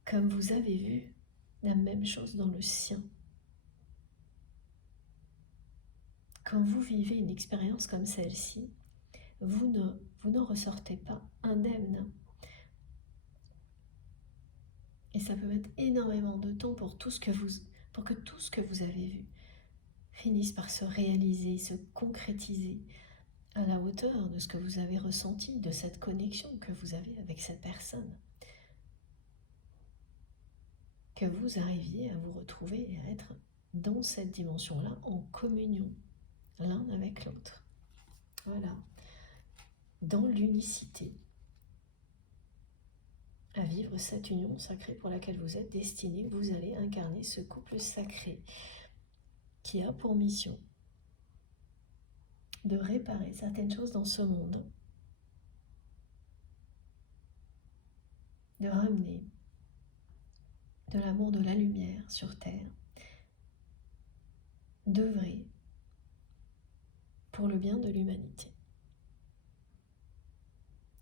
Comme vous avez vu la même chose dans le sien. Quand vous vivez une expérience comme celle-ci, vous n'en ressortez pas indemne. Et ça peut mettre énormément de temps pour que tout ce que vous avez vu finisse par se réaliser, se concrétiser à la hauteur de ce que vous avez ressenti, de cette connexion que vous avez avec cette personne. Que vous arriviez à vous retrouver et à être dans cette dimension-là en communion, l'un avec l'autre. Voilà. Dans l'unicité. À vivre cette union sacrée pour laquelle vous êtes destiné, vous allez incarner ce couple sacré qui a pour mission de réparer certaines choses dans ce monde, de ramener de l'amour, de la lumière sur Terre, d'œuvrer pour le bien de l'humanité.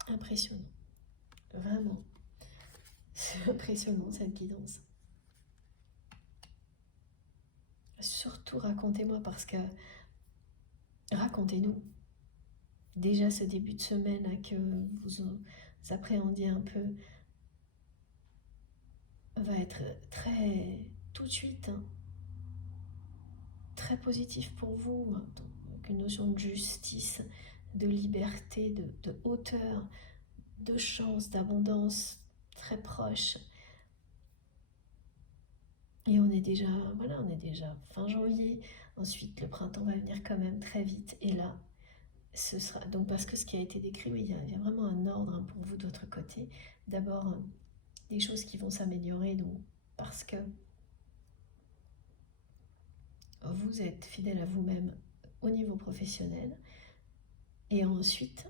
Impressionnant, vraiment, c'est impressionnant cette guidance. Surtout racontez-moi, parce que racontez-nous déjà ce début de semaine que vous appréhendiez un peu va être très tout de suite très positif pour vous, donc une notion de justice, de liberté, de hauteur, de chance, d'abondance très proche. Et on est déjà fin janvier. Ensuite, le printemps va venir quand même très vite. Et là, ce sera donc, parce que ce qui a été décrit, oui, il y a vraiment un ordre pour vous de votre côté. D'abord, des choses qui vont s'améliorer, donc parce que vous êtes fidèle à vous-même au niveau professionnel. Et ensuite,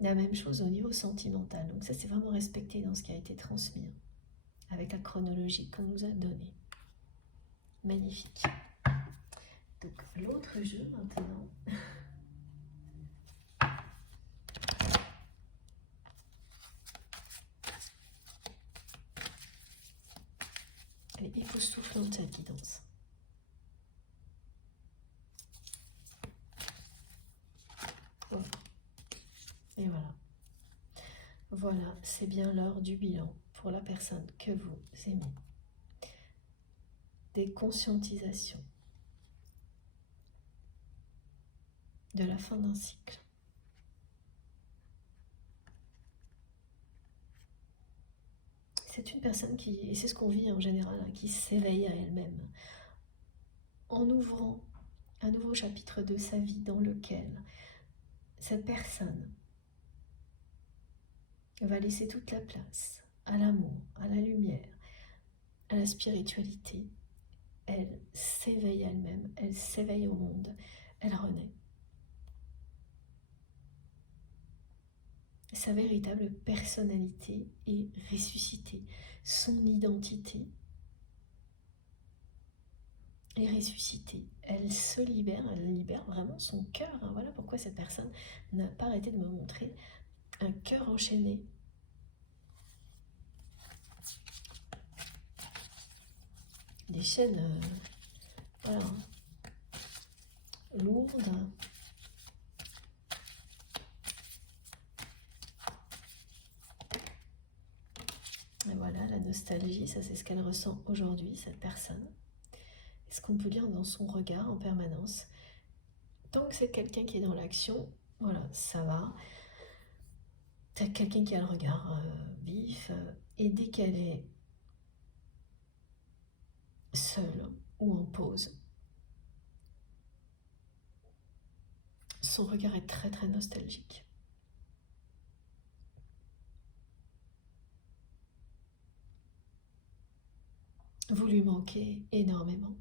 la même chose au niveau sentimental. Donc ça, c'est vraiment respecté dans ce qui a été transmis, avec la chronologie qu'on nous a donnée. Magnifique. Donc l'autre jeu maintenant. Elle est époustouflante, cette guidance. Voilà. Et voilà. Voilà, c'est bien l'heure du bilan pour la personne que vous aimez. Des conscientisations de la fin d'un cycle. C'est une personne qui, et c'est ce qu'on vit en général, qui s'éveille à elle-même en ouvrant un nouveau chapitre de sa vie dans lequel cette personne va laisser toute la place à l'amour, à la lumière, à la spiritualité. Elle s'éveille à elle-même, elle s'éveille au monde, elle renaît. Sa véritable personnalité est ressuscitée. Son identité est ressuscitée. Elle se libère, elle libère vraiment son cœur. Voilà pourquoi cette personne n'a pas arrêté de me montrer un cœur enchaîné. Des chaînes voilà, lourdes. Et voilà, la nostalgie, ça c'est ce qu'elle ressent aujourd'hui, cette personne. Et ce qu'on peut lire dans son regard en permanence. Tant que c'est quelqu'un qui est dans l'action, voilà, ça va. C'est quelqu'un qui a le regard vif. Et dès qu'elle est seule ou en pause, son regard est très très nostalgique. Vous lui manquez énormément.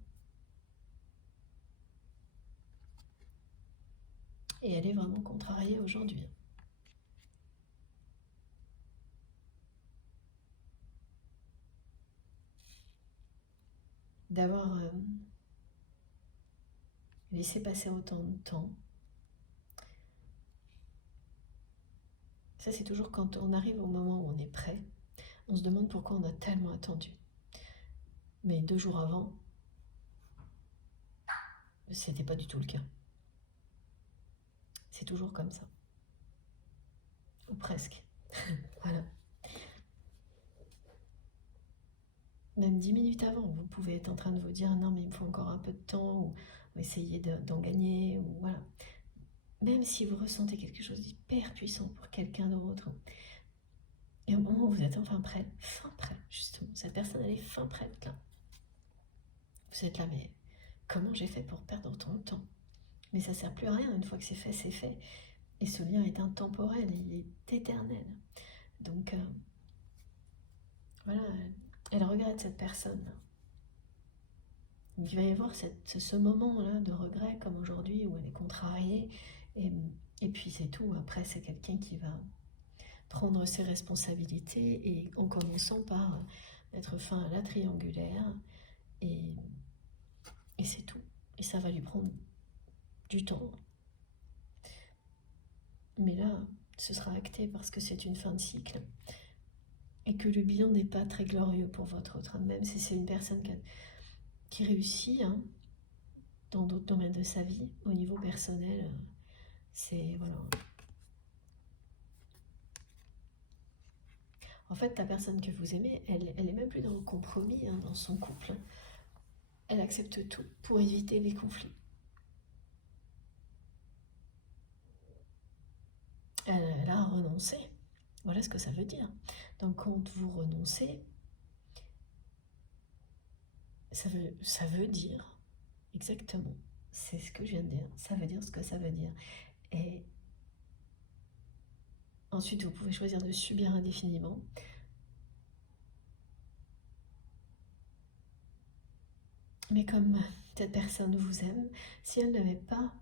Et elle est vraiment contrariée aujourd'hui. D'avoir laisser passer autant de temps. Ça, c'est toujours quand on arrive au moment où on est prêt, on se demande pourquoi on a tellement attendu. Mais 2 jours avant, c'était pas du tout le cas. C'est toujours comme ça. Ou presque. Voilà. Même 10 minutes avant, vous pouvez être en train de vous dire non mais il me faut encore un peu de temps, ou essayer d'en gagner, ou voilà. Même si vous ressentez quelque chose d'hyper puissant pour quelqu'un d'autre, et au moment où vous êtes enfin prêt, justement, cette personne elle est fin prête là. Vous êtes là, mais comment j'ai fait pour perdre autant de temps? Mais ça sert plus à rien, une fois que c'est fait, c'est fait. Et ce lien est intemporel, il est éternel. Donc voilà, elle regrette cette personne. Il va y avoir ce moment-là de regret comme aujourd'hui où elle est contrariée. Et puis c'est tout, après c'est quelqu'un qui va prendre ses responsabilités et en commençant par mettre fin à la triangulaire. Et c'est tout. Et ça va lui prendre du temps. Mais là, ce sera acté parce que c'est une fin de cycle. Et que le bilan n'est pas très glorieux pour votre autre, même si c'est une personne qui réussit dans d'autres domaines de sa vie, au niveau personnel, c'est voilà. En fait, la personne que vous aimez, elle est même plus dans le compromis dans son couple. Elle accepte tout pour éviter les conflits. Elle a renoncé. Voilà ce que ça veut dire. Donc quand vous renoncez, ça veut dire exactement, c'est ce que je viens de dire, ça veut dire ce que ça veut dire. Et ensuite, vous pouvez choisir de subir indéfiniment. Mais comme cette personne vous aime, si elle n'avait pas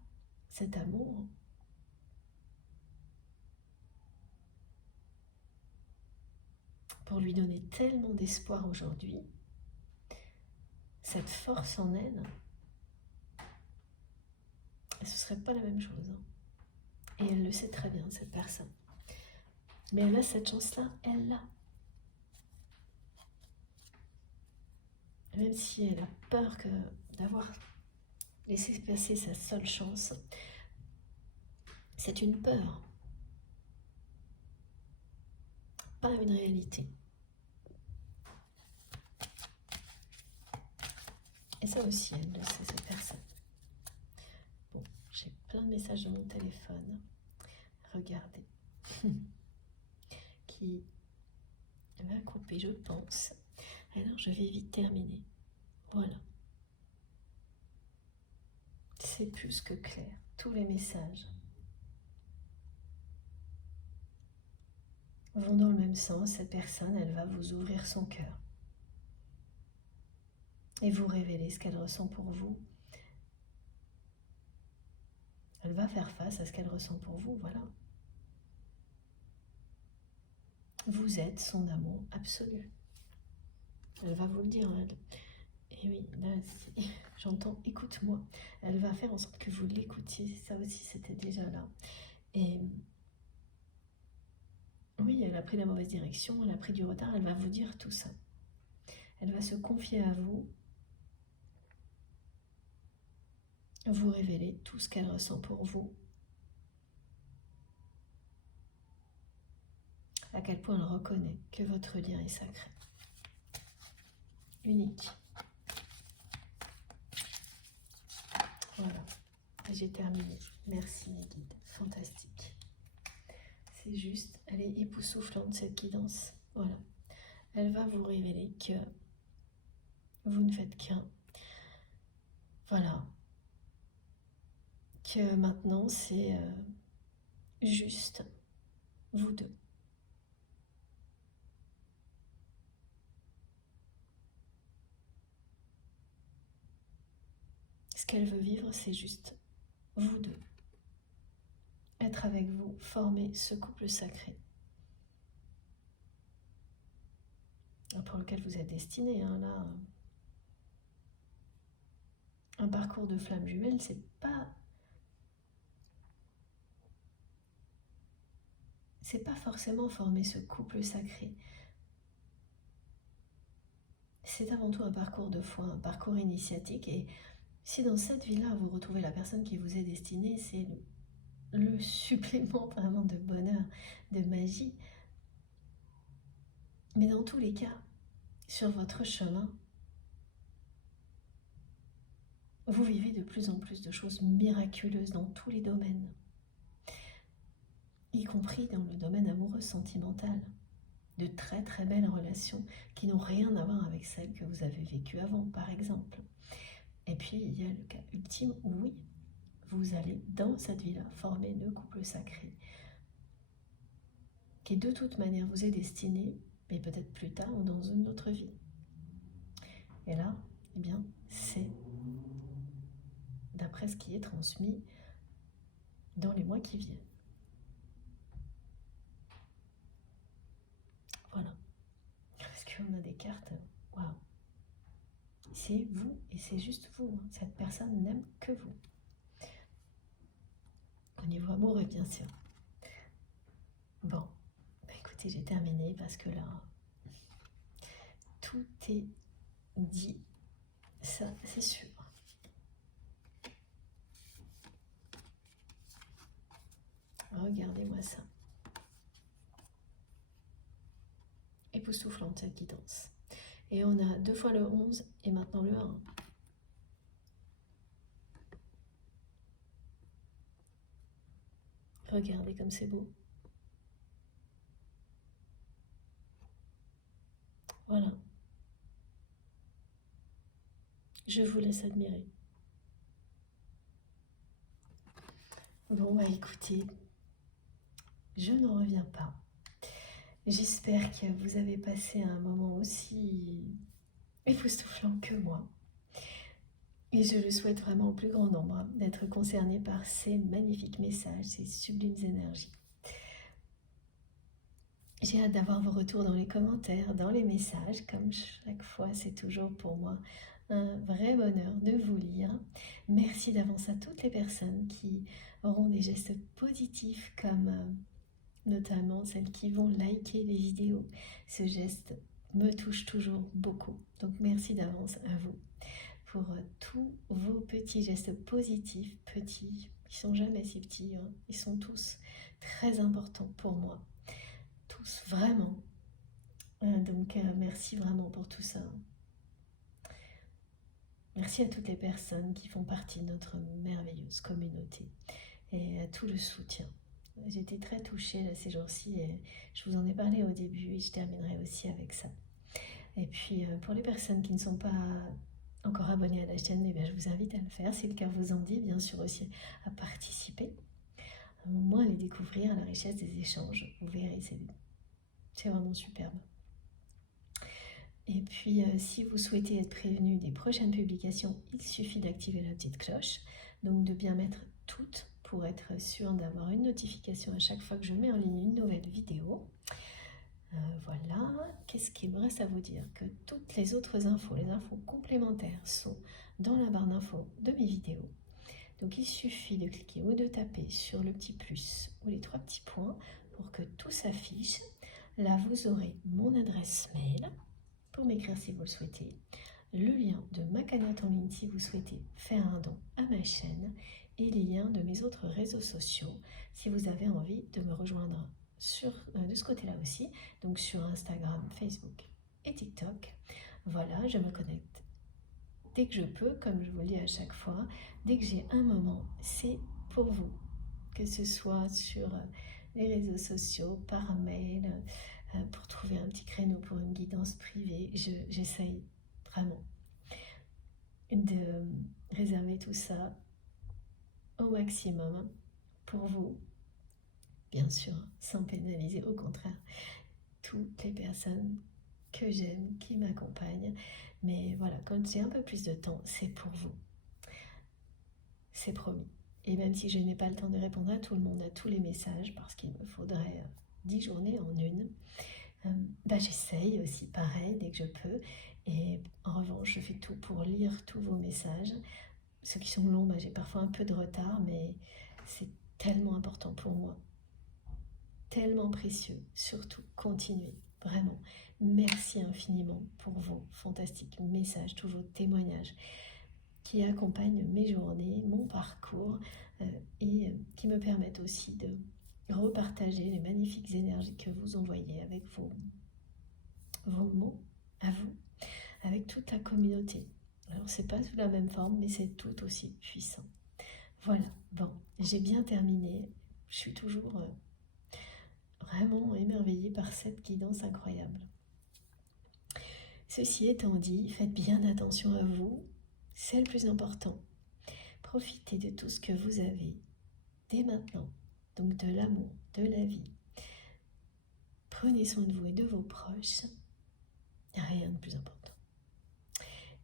cet amour, pour lui donner tellement d'espoir aujourd'hui, cette force en elle, ce ne serait pas la même chose. Et elle le sait très bien, cette personne. Mais elle a cette chance-là, elle l'a. Même si elle a peur d'avoir laissé passer sa seule chance, c'est une peur, pas une réalité. Et ça aussi, elle le sait, cette personne. Bon, j'ai plein de messages dans mon téléphone. Regardez. Qui va couper, je pense. Alors, je vais vite terminer. Voilà. C'est plus que clair. Tous les messages vont dans le même sens. Cette personne, elle va vous ouvrir son cœur et vous révéler ce qu'elle ressent pour vous. Elle va faire face à ce qu'elle ressent pour vous, voilà. Vous êtes son amour absolu. Elle va vous le dire. Et oui, là, j'entends « écoute-moi ». Elle va faire en sorte que vous l'écoutiez. Ça aussi, c'était déjà là. Et oui, elle a pris la mauvaise direction, elle a pris du retard, elle va vous dire tout ça. Elle va se confier à vous, vous révéler tout ce qu'elle ressent pour vous. À quel point elle reconnaît que votre lien est sacré. Unique. Voilà, j'ai terminé. Merci mes guides, fantastique. C'est juste, elle est époustouflante cette guidance. Voilà, elle va vous révéler que vous ne faites qu'un. Voilà, que maintenant c'est juste vous deux. Ce qu'elle veut vivre, c'est juste vous deux. Être avec vous, former ce couple sacré. Pour lequel vous êtes destiné, là. un parcours de flamme jumelle, c'est pas forcément former ce couple sacré. C'est avant tout un parcours de foi, un parcours initiatique. Et si dans cette vie-là, vous retrouvez la personne qui vous est destinée, c'est le supplément vraiment de bonheur, de magie. Mais dans tous les cas, sur votre chemin, vous vivez de plus en plus de choses miraculeuses dans tous les domaines, y compris dans le domaine amoureux sentimental. De très très belles relations qui n'ont rien à voir avec celles que vous avez vécues avant, par exemple. Et puis il y a le cas ultime où oui, vous allez dans cette vie-là former le couple sacré qui de toute manière vous est destiné, mais peut-être plus tard ou dans une autre vie. Et là, eh bien, c'est d'après ce qui est transmis dans les mois qui viennent. Voilà. Parce qu'on a des cartes, waouh. C'est vous et c'est juste vous. Cette personne n'aime que vous. Au niveau amoureux, bien sûr. Bon, bah écoutez, j'ai terminé parce que là, tout est dit. Ça, c'est sûr. Regardez-moi ça. Époustouflante cette guidance. Et on a 2 fois le 11 et maintenant le 1. Regardez comme c'est beau. Voilà. Je vous laisse admirer. Bon, bah écoutez, je n'en reviens pas. J'espère que vous avez passé un moment aussi époustouflant que moi. Et je le souhaite vraiment au plus grand nombre d'être concerné par ces magnifiques messages, ces sublimes énergies. J'ai hâte d'avoir vos retours dans les commentaires, dans les messages. Comme chaque fois, c'est toujours pour moi un vrai bonheur de vous lire. Merci d'avance à toutes les personnes qui auront des gestes positifs comme notamment celles qui vont liker les vidéos. Ce geste me touche toujours beaucoup. Donc merci d'avance à vous pour tous vos petits gestes positifs, petits, qui sont jamais si petits, hein. Ils sont tous très importants pour moi. Tous, vraiment. Donc merci vraiment pour tout ça. Merci à toutes les personnes qui font partie de notre merveilleuse communauté et à tout le soutien. J'ai été très touchée là, ces jours-ci et je vous en ai parlé au début et je terminerai aussi avec ça. Et puis pour les personnes qui ne sont pas encore abonnées à la chaîne, eh bien, je vous invite à le faire. Si le cœur vous en dit, bien sûr aussi à participer. Au moins à les découvrir, la richesse des échanges. Vous verrez, c'est vraiment superbe. Et puis, si vous souhaitez être prévenu des prochaines publications, il suffit d'activer la petite cloche. Donc, de bien mettre toutes pour être sûr d'avoir une notification à chaque fois que je mets en ligne une nouvelle vidéo. Voilà. Qu'est-ce qu'il me reste à vous dire? Que toutes les autres infos, les infos complémentaires sont dans la barre d'infos de mes vidéos. Donc, il suffit de cliquer ou de taper sur le petit plus ou les 3 petits points pour que tout s'affiche. Là, vous aurez mon adresse mail pour m'écrire si vous le souhaitez, le lien de ma cagnotte en ligne si vous souhaitez faire un don à ma chaîne et les liens de mes autres réseaux sociaux si vous avez envie de me rejoindre de ce côté-là aussi, donc sur Instagram, Facebook et TikTok. Voilà, je me connecte dès que je peux, comme je vous le dis à chaque fois, dès que j'ai un moment, c'est pour vous, que ce soit sur les réseaux sociaux, par mail, pour trouver un petit créneau pour une guidance privée. J'essaye vraiment de réserver tout ça au maximum pour vous, bien sûr, sans pénaliser, au contraire, toutes les personnes que j'aime, qui m'accompagnent. Mais voilà, quand j'ai un peu plus de temps, c'est pour vous. C'est promis. Et même si je n'ai pas le temps de répondre à tout le monde, à tous les messages, parce qu'il me faudrait 10 journées en une, j'essaye aussi pareil dès que je peux. Et en revanche, je fais tout pour lire tous vos messages ceux qui sont longs, j'ai parfois un peu de retard, mais c'est tellement important pour moi, tellement précieux. Surtout, continuez, vraiment. Merci infiniment pour vos fantastiques messages, tous vos témoignages qui accompagnent mes journées, mon parcours et qui me permettent aussi de repartager les magnifiques énergies que vous envoyez avec vos mots à vous, avec toute la communauté. Alors c'est pas sous la même forme, mais c'est tout aussi puissant. Voilà, bon, j'ai bien terminé. Je suis toujours vraiment émerveillée par cette guidance incroyable. Ceci étant dit, faites bien attention à vous, c'est le plus important. Profitez de tout ce que vous avez dès maintenant, donc de l'amour, de la vie. Prenez soin de vous et de vos proches, rien de plus important.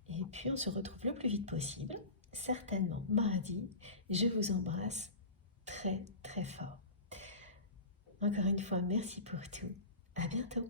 Et puis on se retrouve le plus vite possible, certainement mardi. Je vous embrasse très très fort. Encore une fois, merci pour tout. À bientôt.